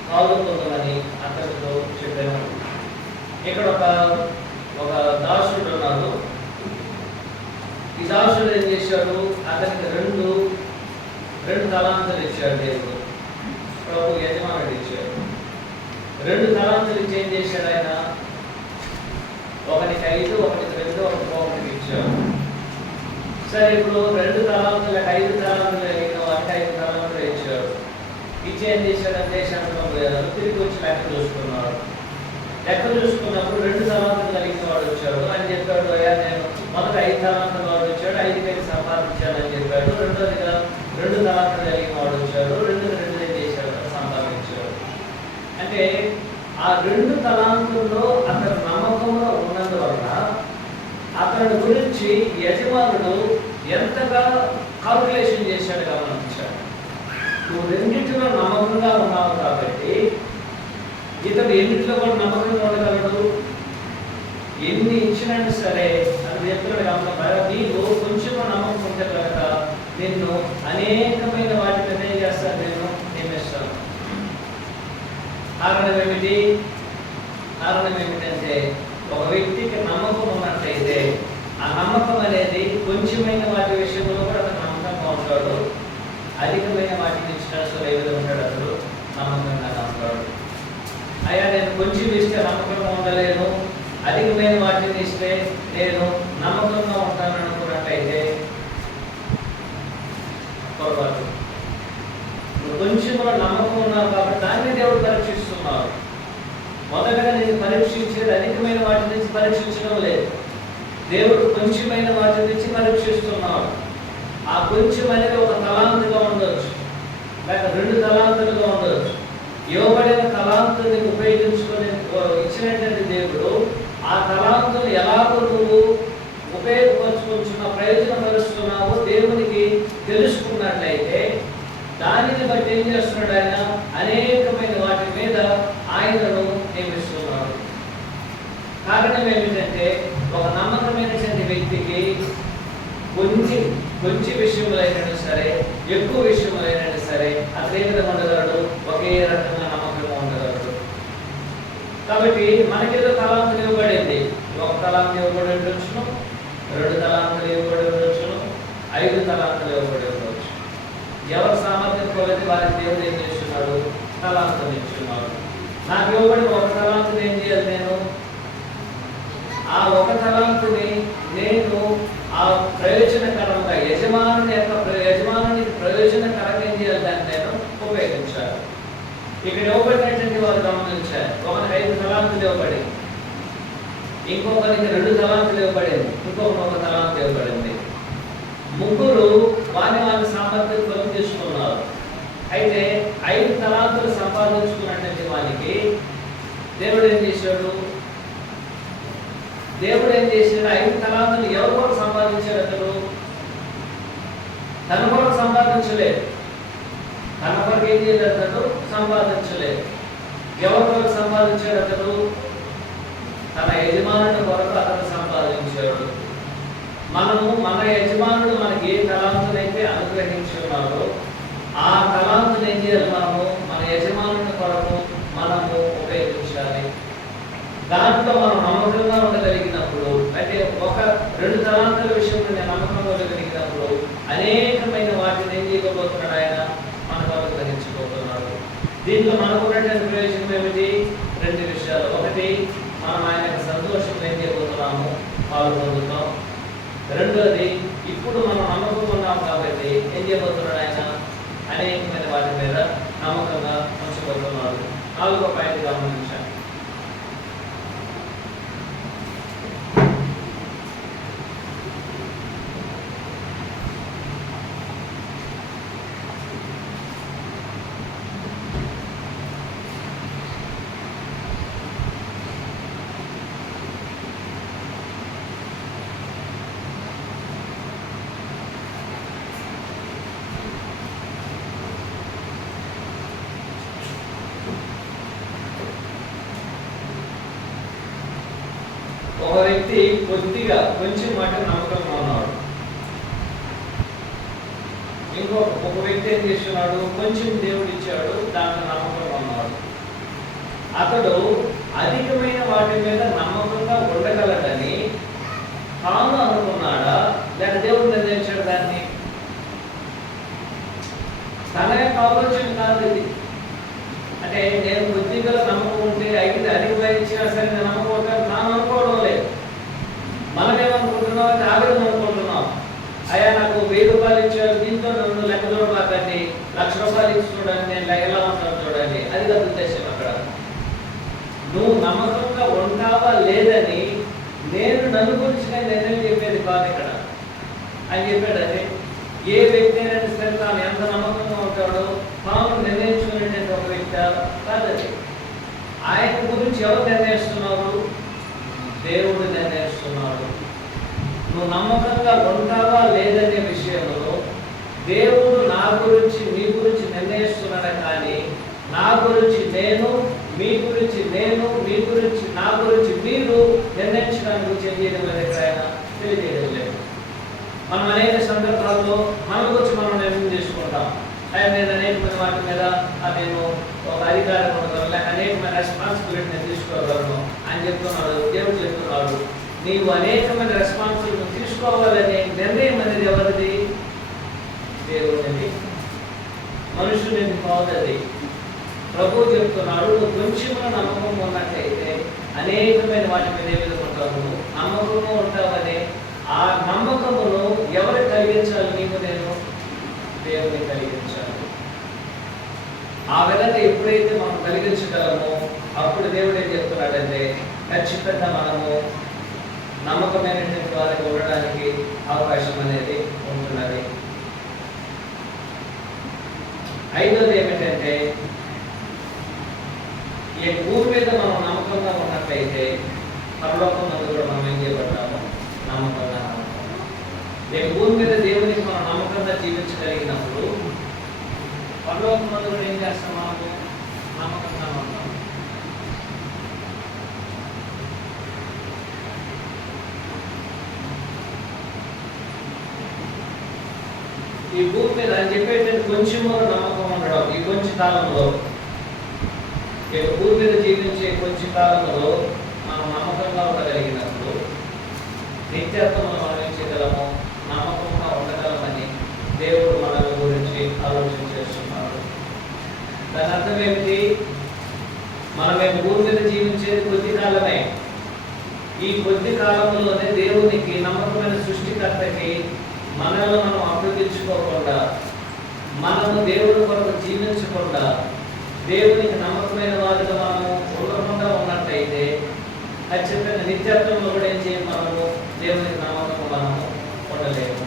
పాల్గొందని అతనితో చెప్పాను. ఇక్కడ ఒక దాసుడు ఉన్నాడు. ఈ దాసుడు ఏం చేశాడు? అతనికి రెండు తలాంతులు ఇచ్చాడు దేవుడు, ప్రభు యజమానుడు ఇచ్చాడు. 2 తలాంతులు ఇచ్చి ఏం చేశాడు ఆయన? ఒకరికి 5, ఒకరికి 2, ఒకరికి ఇచ్చాడు. సరే, ఇప్పుడు 2 తలాంతులకు 5 తలాంతులు కలిగిన వారికి 5 తలాంతులు ఇచ్చాడు. ఇచ్చి ఏం చేశాడంటే శాంతం పోయాడు. తిరిగి వచ్చి లెక్క చూసుకున్నాడు. లెక్క చూసుకున్నప్పుడు 2 తలాంతులు కలిగిన వాడు వచ్చాడు. అని చెప్పాడు, అయ్యా నేను మొదట 5 తలాంతుల వాడు వచ్చాడు, 5 సంపాదించాలని చెప్పాడు. రెండోదిగా 2 తలాంతులు కలిగిన వాడు వచ్చాడు, 2 ఏం చేశాడు? సంపాదించాడు. అంటే ఆ 2 తలాంతుల్లో అతను నమ్మకంలో ఉన్నందువలన అతని గురించి యజమానుడు ఎంతగా కాల్కులేషన్ చేశాడు గమనించాడు. నువ్వు రెండింటిలో నమ్మకంగా ఉన్నావు కాబట్టి ఇతడు ఎన్నింటిలో కూడా నమ్మకంగా ఉండగలడు. ఎన్ని ఇచ్చినా సరే అని చెప్తున్నాడు గమనించాడు. నీకు కొంచెం నమ్మకం ఉంటే కనుక నిన్ను అనేకమైన వాటిని ఏం చేస్తాను? నేను నియమిస్తాను. కారణం ఏమిటంటే, ఒక వ్యక్తికి నమ్మకం ఉన్నట్లయితే ఆ నమ్మకం అనేది కొంచెమైన వాటి విషయంలో కూడా అతను నమ్మకంగా ఉంటాడు. అధికమైన వాటిని ఇచ్చినా సరే ఏ విధంగా ఉంటాడు? అతడు నమ్మకంగా ఉంటాడు. అయ్యా నేను కొంచెం ఇస్తే నమ్మకంగా ఉండలేను, అధికమైన వాటిని ఇస్తే నేను నమ్మకంగా ఉంటాను అనుకున్నట్లయితే పొరపాటు. కొంచెం కూడా నమ్మకం ఉన్నావు కాబట్టి దాన్ని దేవుడు పరీక్షిస్తున్నాడు. మొదటగా నేను పరీక్షించేది అధికమైన వాటి నుంచి పరీక్షించడం లేదు. దేవుడు కొంచెమైన వాటిని ఇచ్చి పరీక్షిస్తున్నాడు. ఆ కొంచెం అనేది ఒక తలాంతుగా ఉండొచ్చు, లేక 2 తలాంతులుగా ఉండొచ్చు. ఇవ్వబడిన తలాంతుని ఉపయోగించుకొని ఇచ్చినటువంటి దేవుడు ఆ తలాంతుని ఎలాగో నువ్వు ఉపయోగపరుచుకుంటున్నా ప్రయోజనపరుస్తున్నావు దేవునికి తెలుసుకున్నట్లయితే దానిని బట్టి ఏం చేస్తున్నాడు? ఆయన అనేకమైన వాటి మీద ఆయనను నియమిస్తున్నాడు. కారణం ఏమిటంటే ఒక నమ్మకమైనటువంటి వ్యక్తికి కొంచెం విషయములైనా సరే, ఎక్కువ విషయములైనా సరే అతను ఏ విధంగా ఉండగలడు? ఒకే రకంగా నమ్మకంగా ఉండగలడు. కాబట్టి మనకేదో తలాంతులు ఇవ్వబడింది. 1 తలాంతు ఇవ్వబడి ఉండొచ్చును, 2 తలాంతులు ఇవ్వబడి ఉండొచ్చును, 5 తలాంతులు ఇవ్వబడి ఉండొచ్చు. ఎవరి సామర్థ్యం కొలది వారికి దేవుడు ఏం చేస్తున్నాడు? తలాంతులు ఇస్తున్నాడు. నాకు ఇవ్వబడిన 1 తలాంతుని ఏం చేయాలి? నేను ఆ 1 తలాంతుని నేను ఆ ప్రయోజనకరంగా యజమానునికి ప్రయోజనకరంగా ఏం చేయాలి? దాన్ని నేను ఉపయోగించాలి. ఇక్కడ ఇవ్వబడినటువంటి వారు గమనించారు. ఒకరికి 5 తలాంతులు ఇవ్వబడి, ఇంకొకరికి 2 తలాంతులు ఇవ్వబడింది, ఇంకొకరికి 1 తలాంతు ఇవ్వబడింది. ముగ్గురు వారి సామర్థ్యం కొలం తీసుకున్నారు. అయితే 5 తలాంతులు సంపాదించుకున్నటువంటి వానికి దేవుడు ఏం చేశాడు? 5 తలాంతులు ఎవరి కొరకు సంపాదించాడు? అతడు తన కొరకు సంపాదించలేదు. తన కొరకు ఏం చేయలేదు? అతడు సంపాదించలేదు. ఎవరి కొరకు సంపాదించాడు? అతడు తన యజమానుని కొరకు అతను సంపాదించాడు. మనము మన యజమానుడు మనకి ఏ తలాంతునైతే అనుగ్రహించి ఉన్నాడో ఆ తలాంతుని ఏం చేయాలి? మనము మన యజమానుని కొరకు మనము ఉపయోగించాలి. దాంట్లో మనం నమ్మకంగా ఉండగలిగినప్పుడు, అంటే 2 తలాంతుల విషయంలో నేను నమ్మకంగా ఉండగలిగినప్పుడు అనేకమైన వాటిని ఏం చేయబోతున్నాడు? ఆయన మనకు అనుగ్రహించబోతున్నాడు. దీంట్లో మనకు ఉన్నటువంటి ప్రయోజనం ఏమిటి? 2 విషయాలు. ఒకటి, మనం ఆయన సంతోషం ఏం చేయబోతున్నాము? పాల్గొందుతాం. రెండోది, ఇప్పుడు మనం నమ్మకం ఉన్నాం కాబట్టి ఏం చేయబోతున్నాడు? ఆయన అనేకమైన వాటి మీద నమ్మకంగా ఉంచబోతున్నాడు. 4వ పాయింట్ గమనించాలి. ఒక వ్యక్తి కొంచెం మాట నమ్మకంగా ఉన్నాడు. ఒక వ్యక్తి ఏం చేస్తున్నాడు? కొంచెం దేవుడు ఇచ్చాడు, దాంట్లో నమ్మకంగా ఉన్నాడు. అతడు అధికమైన వాటి మీద నమ్మకంగా ఉండగలడని తాను అనుకున్నాడా, లేక దేవుడు నిర్ణయించాడు దాన్ని? తన యొక్క ఆలోచన కాదు ఇది. అంటే నేను కొద్దిగా నమ్మకం ఉంటే అధికంగా ఇచ్చినా సరే నేను నమ్మకం తాను అనుకోవడం లేదు. మనం ఏమనుకుంటున్నాం? అంటే ఆవేదన అనుకుంటున్నాం. అయ్యా నాకు 1000 రూపాయలు ఇచ్చారు, దీంతో నన్ను లెక్క చూడబాకండి, 1,00,000 రూపాయలు ఇచ్చి చూడండి, నేను ఎలా ఉంటాను చూడండి. అది కాదు ఉద్దేశం. అక్కడ నువ్వు నమ్మకంగా ఉంటావా లేదని నన్ను గురించి నిర్ణయం చెప్పేది కాదు ఇక్కడ. అని చెప్పాడు. అదే ఏ వ్యక్తి అయినా సరే తాను ఎంత నమ్మకంగా ఉంటాడో తాను నిర్ణయించుకునేటువంటి ఒక వ్యక్తి కాదది. ఆయన గురించి ఎవరు నిర్ణయిస్తున్నారు? దేవుడు నిర్ణయిస్తున్నాడు. నువ్వు నమ్మకంగా ఉంటావా లేదనే విషయంలో దేవుడు నా గురించి మీ గురించి నిర్ణయిస్తున్నాడు. కానీ నా గురించి నేను, మీ గురించి నేను, మీ గురించి నా గురించి మీరు నిర్ణయించడానికి తెలియడం లేదు, ఆయన తెలియజేయడం లేదు. మనం అనేక సందర్భాల్లో మన గురించి మనం నిర్ణయం తీసుకుంటాం. నేను అనేకమైన వాటి మీద నేను ఒక అధికారం ఉండగలను, లేక అనేకమైన రెస్పాన్సిబిలిటీని తీసుకోగలను అని చెప్తున్నాడు. దేవుడు చెప్తున్నాడు, నీవు అనేకమైన రెస్పాన్సిబిలిటీ తీసుకోవాలనే నిర్ణయం అనేది ఎవరిది? దేవుడిది, మనుషుని కాదది. ప్రభువు చెప్తున్నాడు, నువ్వు కొంచెంలో నమ్మకం ఉన్నట్లయితే అనేకమైన వాటి మీద ఏ విధంగా ఉంటావు? నమ్మకంగా ఉంటావని ఆ నమ్మకమును ఎవరు కలిగించాలి? నీకు నేను దేవుని కలిగించాలి. ఆ విధంగా ఎప్పుడైతే మనం కలిగించగలమో అప్పుడు దేవుడు ఏం చెప్తున్నాడంటే ఖచ్చితంగా మనము నమ్మకమైనటువంటి వారికి ఉండడానికి అవకాశం అనేది ఉంటున్నది. ఐదోది ఏమిటంటే, ఈ భూమి మీద మనం నమ్మకంగా ఉన్నట్లయితే పరలోకం మీద కూడా మనం ఏం చేయబడ్డాము? నమ్మకంగా ఉంటాము. ఈ భూమి మీద దేవునికి మనం నమ్మకంగా జీవించగలిగినప్పుడు పరలోకం మీద కూడా ఏం చేస్తాం? మనము నమ్మకంగా ఉంటాం. ఈ భూమి మీద అని చెప్పేసి కొంచెం నమ్మకం ఉండడం, ఈ కొంచెం కాలంలో, ఈ భూమి మీద జీవించే కొంచెం కాలంలో మనం నమ్మకంగా ఉండగలిగినప్పుడు నిత్యత్వంలో మనం ఏం చేయగలము? నమ్మకంగా ఉండగలమని దేవుడు మన గురించి ఆలోచన చేస్తున్నాడు. దాని అర్థం ఏమిటి? మనం భూమి మీద జీవించేది కొద్ది కాలమే. ఈ కొద్ది కాలంలోనే దేవునికి, నమ్మకమైన సృష్టికర్తకి మనలో మనం అభివృద్ధించుకోకుండా, మనము దేవుని కొరకు జీవించకుండా, దేవునికి నమ్మకమైన వారిగా మనము ఉండకుండా ఉన్నట్టయితే ఖచ్చితంగా నిత్యత్వంలో కూడా ఏం చేయం? మనము దేవునికి నమ్మకం మనము ఉండలేము.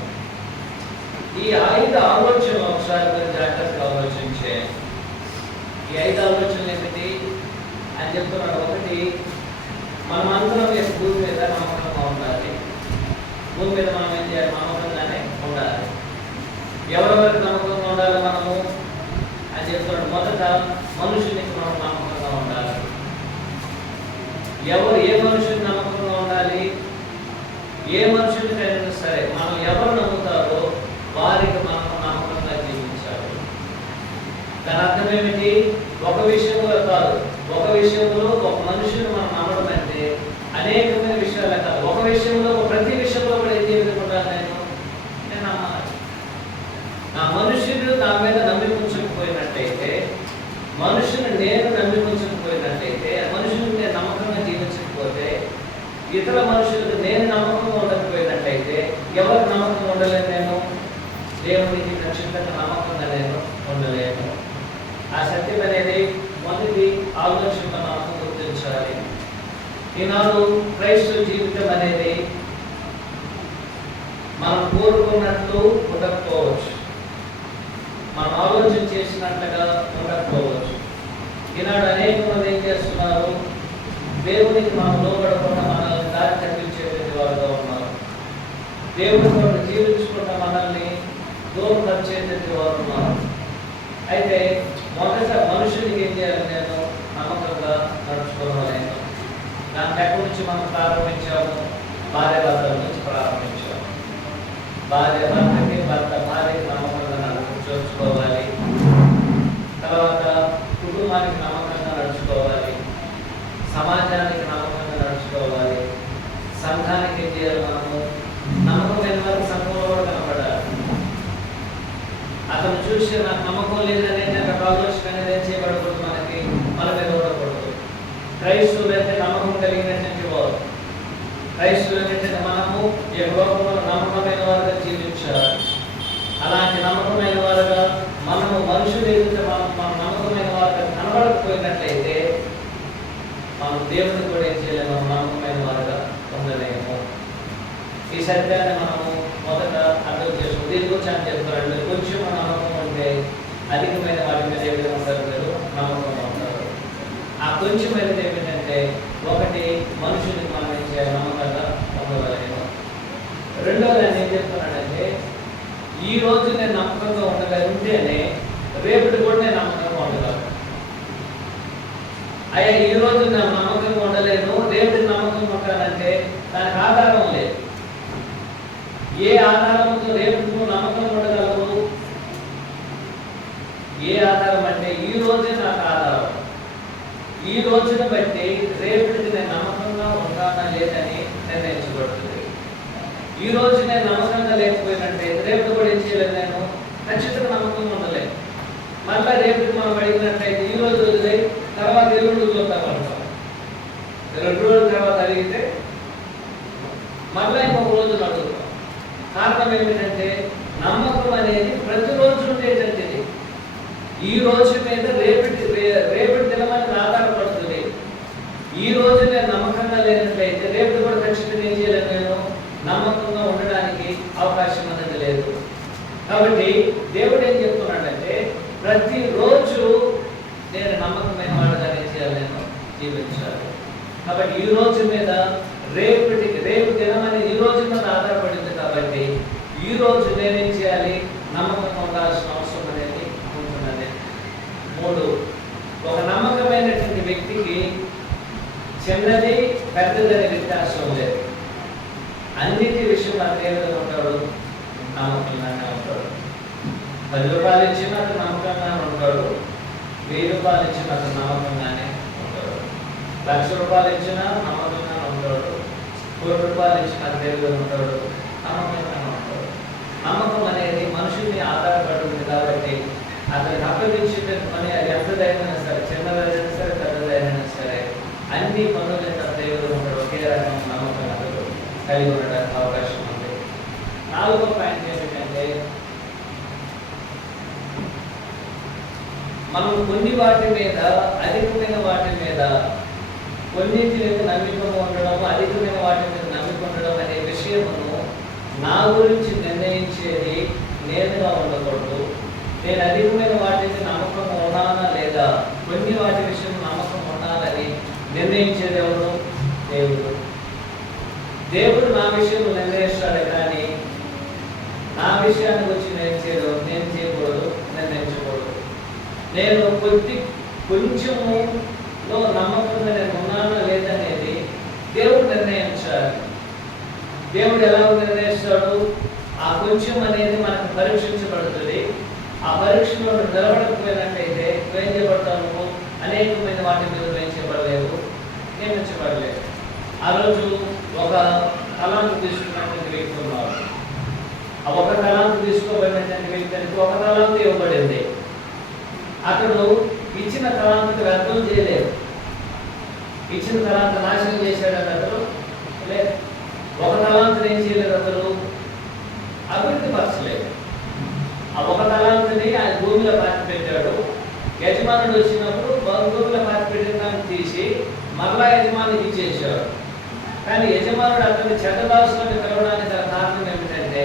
ఈ 5 ఆలోచనలు ఒకసారి మీరు జాగ్రత్తగా ఆలోచించే. ఈ 5 ఆలోచనలు ఏమిటి అని చెప్తున్నాడు. ఒకటి, మనం అందరం భూమి మీద నమ్మకంగా ఉండాలి. భూమి మీద మనం ఏం చేయాలి? నమ్మకంగానే ఉండాలి. ఎవరెవరికి నమ్మకంగా ఉండాలి మనము అని చెప్తున్నాడు. మొదట మనుషునికి మనం నమ్మకంగా ఉండాలి. ఏ మనుషుని నమ్మకంగా ఉండాలి? ఏ మనుషునికైనా సరే మనం ఎవరు నమ్ముతారో వారికి మనం నమ్మకంగా జీవించాలి. దాని అర్థం ఏమిటి? ఒక విషయంలో కాదు, ఒక విషయంలో ఒక మనుషుని మనం నమ్మడం అంటే అనేకమైన విషయాలే కాదు. ఒక విషయంలో, ప్రతి విషయంలో కూడా ఏం చేయకుండా నేను నమ్మాలి. నా మనుషులు నా మీద నమ్మించకపోయినట్టయితే, మనుషుని నేను నమ్మించకపోయినట్టయితే, మనుషులకు నేను నమ్మకంగా జీవించకపోతే, ఇతర మనుషులకు నేను నమ్మకంగా ఉండకపోయినట్టయితే ఎవరికి నమ్మకంగా ఉండలేను? నేను దేవునికి ఖచ్చితంగా నమ్మకంగా నేను ఉండలేను. ఆ సత్యం అనేది మొదటి ఆలోచనగా మనం గుర్తించాలి. ఈనాడు క్రైస్తవ జీవితం అనేది మనం కోరుకున్నట్లు ఉండకపోవచ్చు, మనం ఆలోచన చేసినట్లుగా ఉండకపోవచ్చు. ఈనాడు అనేక మంది ఏం చేస్తున్నారు? దేవునికి మనం లోబడకుండా మనల్ని దారి తప్పించేటువంటి వారుగా ఉన్నారు. దేవుని కొరకు జీవించకుండా మనల్ని దూరపరిచేటువంటి వారు ఉన్నారు. అయితే మొదట మనుషులకి ఏం చేయాలి? నేను నమ్మకంగా నడుచుకోవాలి. దానికి ఎక్కడి నుంచి మనం ప్రారంభించాము? భార్య భర్తల నుంచి ప్రారంభించాము. భార్య భర్తకి, భర్త భార్యకి నమ్మకంగా నడుచుకోవాలి. తర్వాత కుటుంబానికి నమ్మకంగా నడుచుకోవాలి. సమాజానికి నమ్మకంగా నడుచుకోవాలి. సంఘానికి ఏం చేయాలి? మనము నమ్మకమైన వారికి సంఘంలో కూడా కనపడాలి. అతను చూసి నాకు నమ్మకం లేదని ఆలోచన అనేది ఏం చేయబడకూడదు, మన మీద ఉండకూడదు. క్రైస్తవులు అయితే నమ్మకం కలిగినటువంటి వారు. క్రైస్తవులు ఏంటంటే మనము ఈ లోకంలో నమ్మకమైన వారుగా జీవించాలి. అలాంటి నమ్మకమైన వారుగా మనము మనుషులు ఏదైతే మనం నమ్మకమైన వారుగా కనబడకపోయినట్లయితే మనం దేవుని కూడా ఏం చేయలేము? మనం నమ్మకమైన వారుగా ఉండలేము. ఈ సత్యాన్ని మనము మొదట అర్థం చేసుకుంటాం. దీని గురించి అని చెప్తారండి, కొంచెం నమ్మకం ఉంటే అధికమైన వాటి మీద ఏ విధంగా ఉంటారు? మీరు నమ్మకంగా ఉంటారు. ఆ కొంచెమైనది ఏమిటంటే, ఒకటి మనుషునికి మనం ఏం చేయాలి? నమ్మకంగా ఉండగలిగాను. రెండోది ఆయన ఏం చెప్తున్నాడంటే, ఈ రోజు నేను నమ్మకంగా ఉండగలిగితేనే రేపటి కూడా నేను నమ్మకంగా ఉండగలను. అయ్యా ఈ రోజు నేను నమ్మకంగా ఉండలేను, రేపటి నమ్మకంగా ఉంటానంటే దానికి ఆధారం లేదు. ఏ ఆధారంతో రేపు నువ్వు నమ్మకంగా ఉండగలవు? ఏ ఆధారం అంటే ఈ రోజే నాకు ఆధారం. ఈ రోజును బట్టి రేపటికి నేను నమ్మకంగా ఉంటానా లేదని నిర్ణయించబడుతుంది. ఈ రోజు నేను నమ్మకంగా లేకపోయినట్టే రేపు కూడా ఏం చేయలేదు? నేను ఖచ్చితంగా నమ్మకంగా ఉండలేదు. మళ్ళీ రేపటికి మనం అడిగినట్లయితే ఈ రోజు వదిలే తర్వాత ఎల్లుండి చూద్దామంటాం. 2 రోజుల తర్వాత అడిగితే మళ్ళీ ఇంకొక రోజు అడుగుతాం. కారణం ఏమిటంటే నమ్మకం అనేది ప్రతిరోజు ఉండేటంటిది. ఈ రోజు మీద రేపటి దినమని ఆధారపడుతుంది. ఈ రోజు నేను నమ్మకంగా లేనట్లయితే రేపు కూడా ఖచ్చితంగా ఏం చేయలేను? నేను నమ్మకంగా ఉండడానికి అవకాశం అనేది లేదు. కాబట్టి దేవుడు ఏం చెప్తున్నాడంటే ప్రతిరోజు నేను నమ్మకమైన వాడుగా చేయాలి, నేను జీవించాలి. కాబట్టి ఈ రోజు మీద రేపు దినం అనేది ఈ రోజు మీద ఆధారపడింది. కాబట్టి ఈ రోజు నేనేం చేయాలి, నమ్మకంగా ఉండాల్సిన అవసరం అనేది ఉంటున్నది. 3, ఒక నమ్మకమైనటువంటి వ్యక్తికి చిన్నది పెద్దదనే వ్యత్యాసం లేదు. అన్నిటి విషయంలో అదే విధంగా ఉంటాడు, నమ్మకంగానే ఉంటాడు. 10 రూపాయలు ఇచ్చిన అతను నమ్మకంగానే ఉంటాడు, 1000 రూపాయలు ఇచ్చిన అతను నమ్మకంగానే ఉంటాడు, 1,00,000 రూపాయలు ఇచ్చినా నమ్మకంగానే ఉంటాడు, 1,00,00,000 రూపాయలు ఇచ్చిన అదే విధంగా ఉంటాడు, నమ్మకంగానే ఉంటాడు. నమ్మకం అనేది మనుషుల్ని ఆధారపడి ఉంది. కాబట్టి అతనికి అప్పగించిన పని అది ఎంతదైనా సరే, చిన్నదైనా సరే, పెద్దదైనా సరే, అన్ని పనులు అదే విధంగా ఉంటాడు. ఒకే రకం నమ్మకం అతడు కలిగి ఉండడానికి అవకాశం ఉంది. 4వ పాయింట్ ఏమిటంటే మనం కొన్ని వాటి మీద, అధికమైన వాటి మీద, కొన్నింటి మీద నమ్మిక ఉండడం, అధికమైన వాటి మీద నమ్మిక ఉండడం అనే విషయమును నా గురించి నిర్ణయించేది నేనుగా ఉండకూడదు. నేను అధికమైన వాటి మీద నమ్మకం ఉన్నానా లేదా, కొన్ని వాటి విషయం నమ్మకం ఉండాలని నిర్ణయించేది ఎవరు? దేవుడు. దేవుడు నా విషయంలో నిర్ణయిస్తాడు, కానీ నా విషయానికి వచ్చి నేను చేయకూడదు, నిర్ణయించకూడదు. నేను కొంచెములో నమ్మకంగా నేను ఉన్నానా లేదనేది దేవుడు నిర్ణయించాలి. దేవుడు ఎలా నిర్ణయిస్తాడు? ఆ కొంచెం అనేది మనకు పరీక్షించబడుతుంది. ఆ పరీక్షలో నిలబడకపోయినట్టయితే ఏం చేయబడతావు? అనేకమైన వాటి మీద ఏం చేయబడలేదు, నియమించబడలేదు. ఆ రోజు ఒక తలాంతు తీసుకున్నటువంటి వ్యక్తి ఉన్నారు. ఆ ఒక తలాంతు తీసుకోబడినటువంటి వ్యక్తికి ఒక తలాంతు ఇవ్వబడింది. అతడు ఇచ్చిన తలాంతుకి వ్యర్థం చేయలేదు. ఇచ్చిన తలాంతు నాశనం చేశాడని అతడు లేదు. ఒక తలాంతుని ఏం చేయలేదు, అతడు అభివృద్ధి పరచలేదు. ఆ ఒక తలాంతుని ఆయన భూమిలో పాతి పెట్టాడు. యజమానుడు వచ్చినప్పుడు భూమిలో పాతి పెట్టిన దాన్ని తీసి మరలా యజమానికి ఇచ్చేసాడు. కానీ యజమానుడు అతన్ని చెడ్డదాసులను కలవడానికి గల కారణం ఏమిటంటే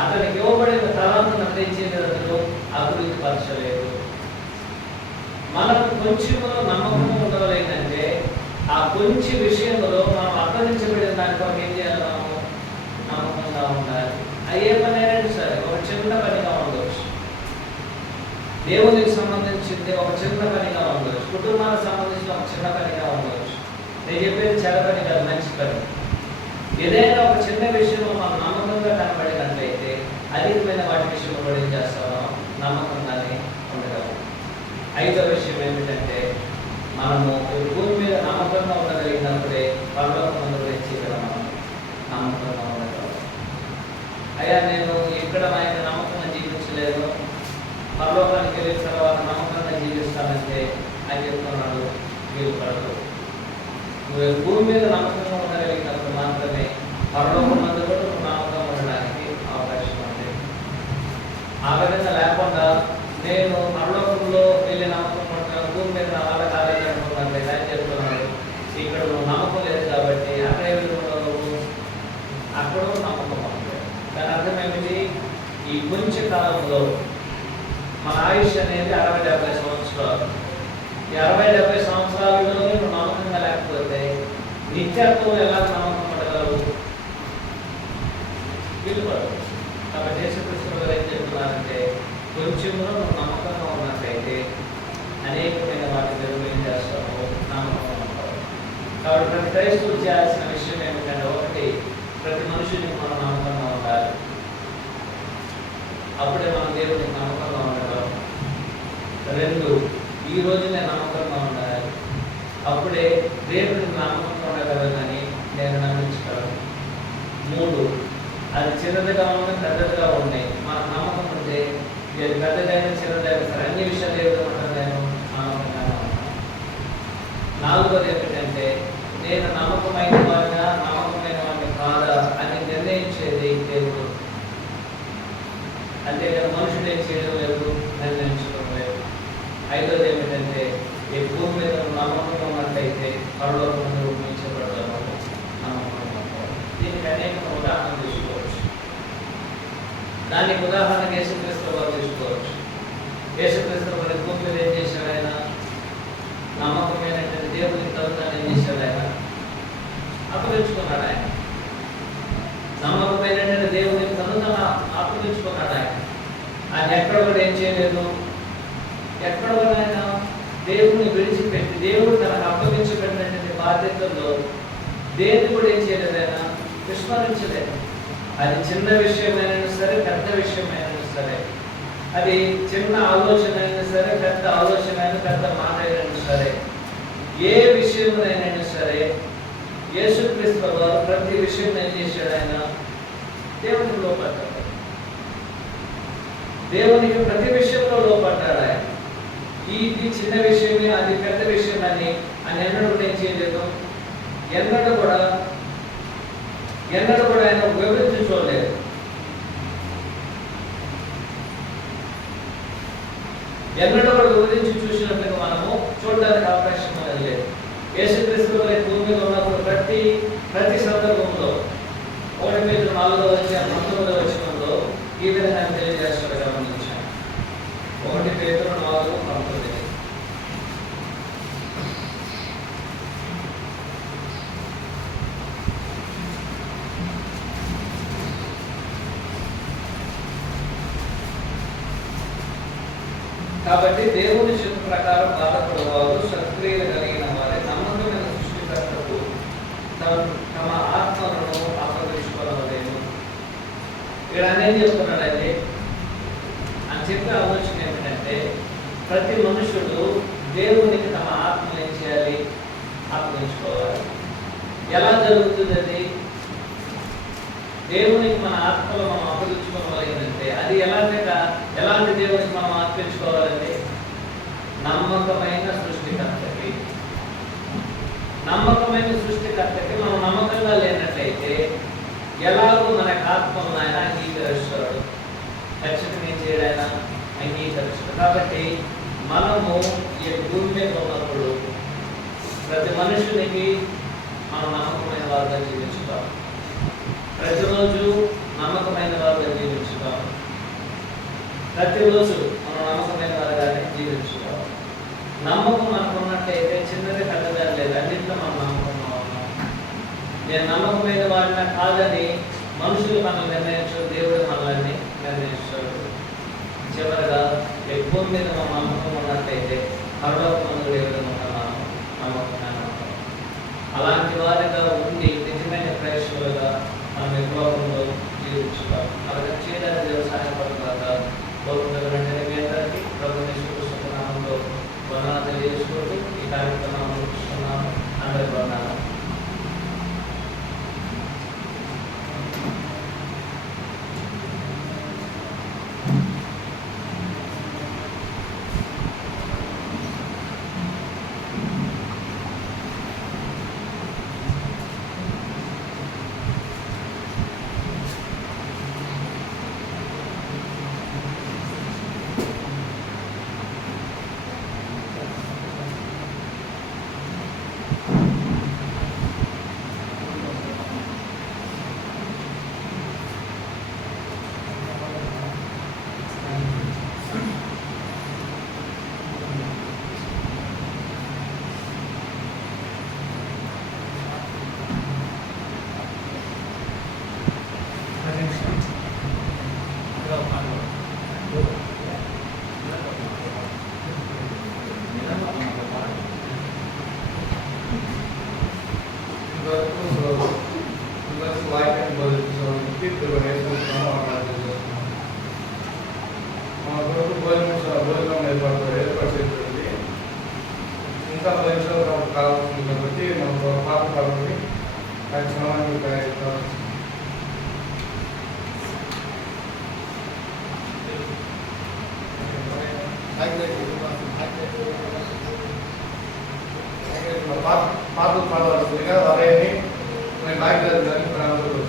అతనికి ఇవ్వబడిన తలాంతును అందించేది అతను అభివృద్ధి పరచలేదు. మనకు కొంచెంలో నమ్మకం ఉండవలేదంటే ఆ కొంచెం విషయంలో మనం అప్పగించబడిన దాని కొరకు ఏం చేయాలి, మనము నమ్మకంగా ఉండాలి. అది ఏ పని అయినా సరే, ఒక చిన్న పనిగా ఉండవచ్చు, దేవునికి సంబంధించింది ఒక చిన్న పనిగా ఉండవచ్చు, కుటుంబానికి సంబంధించిన ఒక చిన్న పనిగా ఉండవచ్చు. నేను చెప్పేది చెడ్డ పని కాదు, మంచి పని. ఏదైనా ఒక చిన్న విషయంలో మనం నమ్మకంగా కనబడినట్లయితే అధికమైన వాటి విషయంలో కూడా ఏం చేస్తామో నమ్మకంగానే ఉండగలం. 5వ విషయం ఏమిటంటే మనము భూమి మీద నమ్మకంగా ఉండగలిగినప్పుడే పరలోకమందు గురించి ఇక్కడ మనం నమ్మకంగా ఉండగలం. అయ్యా నేను ఇక్కడ ఆయన నమ్మకంగా జీవించలేదు, పరలోకానికి వెళ్ళిన తర్వాత నమ్మకంగా జీవిస్తానంటే ఆయన చెప్తున్నాడు, వీలు పడదు. నువ్వు భూమి మీద నమ్మకంగా ఉండగలిగినప్పుడు మాత్రమే పరలోకమందు కూడా నువ్వు నమ్మకంగా ఉండడానికి అవకాశం ఉంది. ఆ విధంగా లేకుండా నేను పరలోకంలో వెళ్ళి నమ్మకం ఉంటాను, భూమి మీద నా వల్ల కాలేజీ అనుకున్నాను అని చెప్తున్నాడు. ఇక్కడ నువ్వు నమ్మకం లేదు కాబట్టి అక్కడ నువ్వు అక్కడ నమ్మకం ఉంటుంది. దాని అర్థం ఏమిటి? ఈ కొంచెం కాలంలో మన ఆయుష్ అనేది 60-70 సంవత్సరాలు. ఈ 60-70 సంవత్సరాలలో నువ్వు నమ్మకంగా లేకపోతే నిత్యత్వం ఎలా నమ్మకం పడగలవు? వీలుపడదు. కాబట్టి యేసుక్రీస్తు గారు ఏం చెప్తున్నారంటే కొంచెంలో నువ్వు నమ్మకంగా ఉన్నట్లయితే అనేకమైన వాటి ఏం చేస్తావు, నమ్మకంగా ఉంటావు. కాబట్టి ప్రతి క్రైస్తవుడు చేయాల్సిన విషయం ఏమిటంటే, 1, ప్రతి మనుషునికి మనం నమ్మకంగా ఉండాలి. అప్పుడే మనం దేవుడికి నమ్మకంగా ఉండగలం. 2, ఈ రోజు నేను నమ్మకంగా ఉండాలి. అప్పుడే దేవుడికి నమ్మకంగా ఉండగలనని నేను నమ్మించగలను. 3, అది చిన్నదిగా ఉన్నాయి, పెద్దదిగా ఉన్నాయి. మనకు నమ్మకం ఉంటే ఇది పెద్దదైనా చిన్నదైనా సరే అన్ని విషయాలు ఏదో ఉంటాను, నేను నమ్మకంగానే ఉంటాను. 4వది ఏమిటంటే నేను నమ్మకమైన వాడిగా నమ్మకమైన వాడిని కాదా అని నిర్ణయించేది దేవుడు. అంటే మనుషులు ఏం చేయడం లేదు, నిర్ణయించడం లేదు. 5వది ఏమిటంటే ఈ భూమి మీద నమ్మకంగా ఉన్నట్లయితే పరలోకంలో ఉపయోగించబడతాము, నమ్మకంగా ఉంటాం. దీనికి అనేక ఉదాహరణలు దానికి ఉదాహరణకు యేసుక్రీస్తు వారు తీసుకోవచ్చు. యేసుక్రీస్తు వారి భూమి మీద ఏం చేశాడు ఆయన? నమ్మకమైనటువంటి దేవుని తరుణాన్ని ఏం చేశాడు ఆయన? అప్పగించుకున్నాడు ఆయన. నమ్మకమైనటువంటి దేవుని తరుణాన్ని అప్పగించుకున్నాడు ఆయన. ఆయన ఎక్కడ కూడా ఏం చేయలేదు. ఎక్కడ కూడా ఆయన దేవుని విడిచిపెట్టి దేవుడు తనకు అప్పగించబడినటువంటి బాధ్యతల్లో దేన్ని కూడా ఏం చేయలేదు. ఆయన విస్మరించలేదు. అది చిన్న విషయమైనా సరే, పెద్ద విషయమైనా సరే, అది చిన్న ఆలోచన అయినా సరే, పెద్ద ఆలోచన అయినా, పెద్ద మాట అయినా సరే, ఏ విషయంలోనైనా సరే యేసుక్రీస్తు వారు ప్రతి విషయం ఏం చేశాడు? ఆయన దేవునికి లోపడ్డాడు. దేవునికి ప్రతి విషయంలో లోపడ్డాడు ఆయన. ఇది చిన్న విషయమే, అది పెద్ద విషయం అని ఎన్నడూ ఏం చేయలేదు. ఎన్నడూ కూడా ఆయన వివరించి చూడలేదు. ఎన్నడూ కూడా వివరించి చూసినట్టుగా మనము చూడడానికి అవకాశం అనేది లేదు. యేసుక్రీస్తు వారి భూమి మీద ఉన్నప్పుడు ప్రతి సందర్భంలో 1:4 అధ్యాయం 19వ వచనంలో ఈ విధంగా తెలియజేస్తాడు. గమనించాను. 1 పేతురు 4:19. కాబట్టి దేవుని చిత్త ప్రకారం బాధపడేవారు సత్క్రియలు కలిగిన వారి నమ్మకమైన సృష్టికర్తకు తమ ఆత్మలను అప్పగించుకోవలేము. ఇక్కడ అనేది చెప్తున్నాడండి. అని చెప్పే ఆలోచన ఏమిటంటే, ప్రతి మనుషుడు దేవునికి తమ ఆత్మను ఏం చేయాలి? అప్పగించుకోవాలి. ఎలా జరుగుతుంది అది? దేవునికి మన ఆత్మలో మనం అప్పగించుకోవాలంటే అది ఎలాంటి దేవునికి మనం అర్పించుకోవాలండి? నమ్మకమైన సృష్టికర్తకి. నమ్మకమైన సృష్టికర్తకి మనం నమ్మకంగా లేనట్లయితే ఎలాగో మనకు ఆత్మను ఆయన అంగీకరిస్తాడు. ఖచ్చితంగా ఏం చేయడు? ఆయన అంగీకరిస్తాడు. కాబట్టి మనము ఈ భూమి మీద ఉన్నప్పుడు ప్రతి మనుషునికి మనం నమ్మకమైన వారుగా జీవించుతాం. ప్రతిరోజు నమ్మకమైన వారుగా జీవించుతాం. ప్రతిరోజు మనం నమ్మకమైన వారుగానే జీవించుతాం. నమ్మకం మనకు ఉన్నట్లయితే చిన్నది పెద్దగా లేదు, అన్నింటిలో మనం నమ్మకంగా ఉన్నాం. నేను నమ్మకమైన వారిని కాదని మనుషులు మనల్ని నిర్ణయించు, దేవుడు మనల్ని నిర్ణయిస్తాడు. చివరిగా ఎక్కువ మీద మనం నమ్మకం ఉన్నట్లయితే పరలోకమందు దేవుడు ఉంటున్నాము నమ్మకమైన ఉంటాం. అలాంటి వారిగా ఉండి నిజమైన ప్రేక్షకులుగా మనం ఈ లోకంలో జీవించుతాం. అలాగే చేయడానికి దేవుడు సహాయపడుతుందా? లోకంలో వెంటనే మీ అందరికీ ప్రభు యేసుక్రీస్తు నామములో వందనాలు తెలియజేసుకుంటూ ఈ కార్యక్రమాన్ని ముగిస్తున్నాము. అందరికీ వందనాలు. వాక్యాన్ని బోధించడానికి నేర్చుకుంటున్నాము. మా కొరకు భోజనం ఏర్పాటు చేస్తుంది. ఇంకా భోజనం కావాల్సింది కాబట్టి మనకు పాత కాబట్టి కార్యక్రమాన్ని పాటలు పాడవలసిందిగా వారిని నాయకులని ప్రారంభం.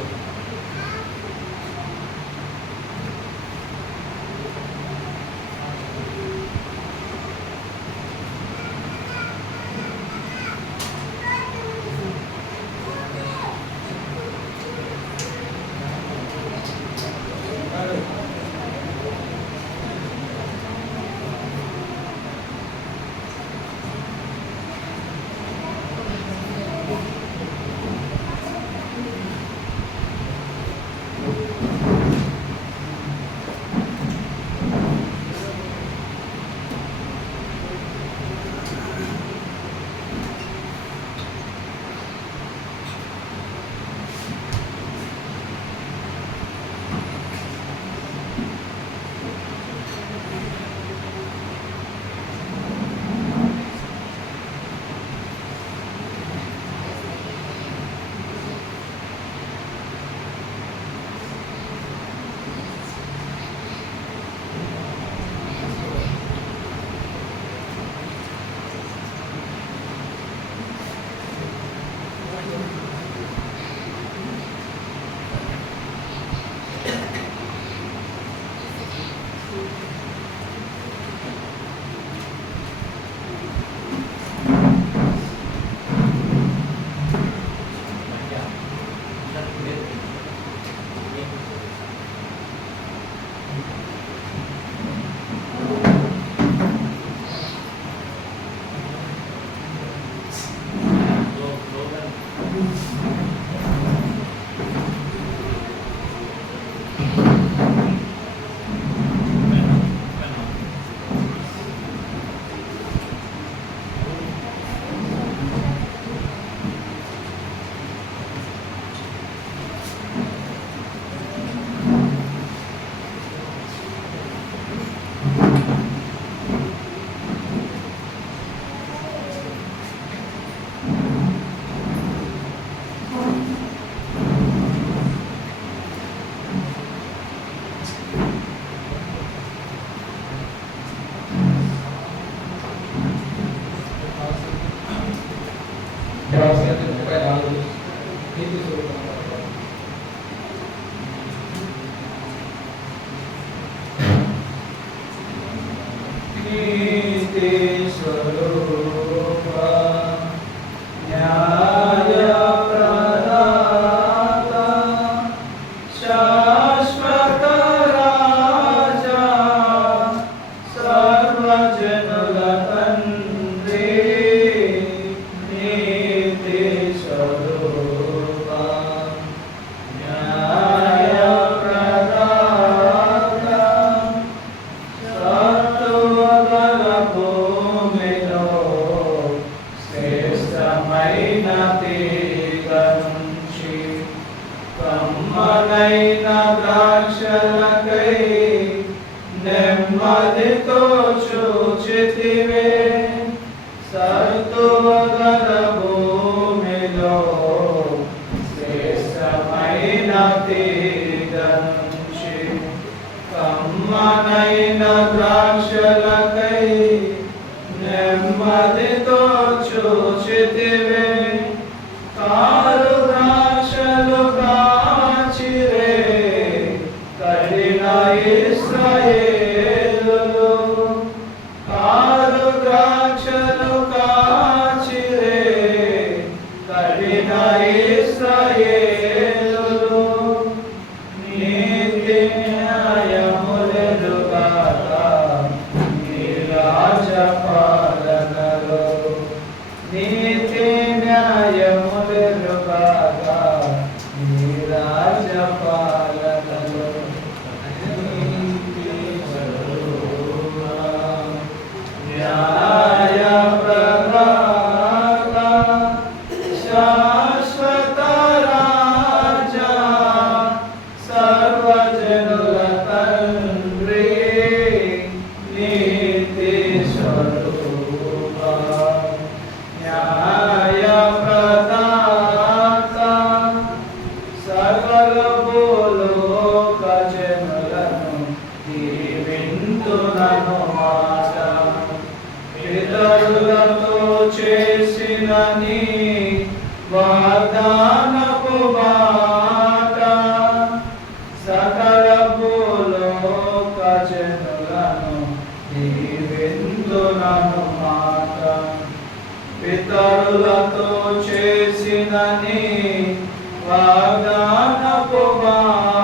నీతి స్వరూప న్యాయ ప్రదాత శాశ్వత రాజా సర్వజనుల తండ్రి నీతి స్వరూప న్యాయ ప్రదాత సత్తువగల భూమిలో శ్రేష్టమైన తీగ నుంచి కమ్మనైన ద్రాక్షలకై నెమ్మదితో చూచితివే సత్తువగల భూమిలో శ్రేష్టమైన తీగ నుంచి కమ్మనైన ద్రాక్షలకై నెమ్మదితో చూచితివే కారు ద్రాక్షలు కాచిరే కఠిన ఇశ్రాయేలులు కారు ద్రాక్షలు కాచిరే కఠిన ఇశ్రాయేలులు నీతి న్యాయములెరుగాక నీ రాజపాలనలో నీతి న్యాయములెరుగాక నీ రాజపాలనలో నీతి స్వరూప న్యాయ ప్రదాత శాశ్వత రాజా సర్వజనుల తండ్రి నీతి స్వరూప న్యాయ ప్రదాత సకల భూలోక జనులను దీవింతునను మాట పితరులతో చేసిన నీ వాగ్దానపు మాట సకల భూలోక జనులను దీవింతునను మాట పితరులతో చేసిన నీ వాగ్దానపు మాట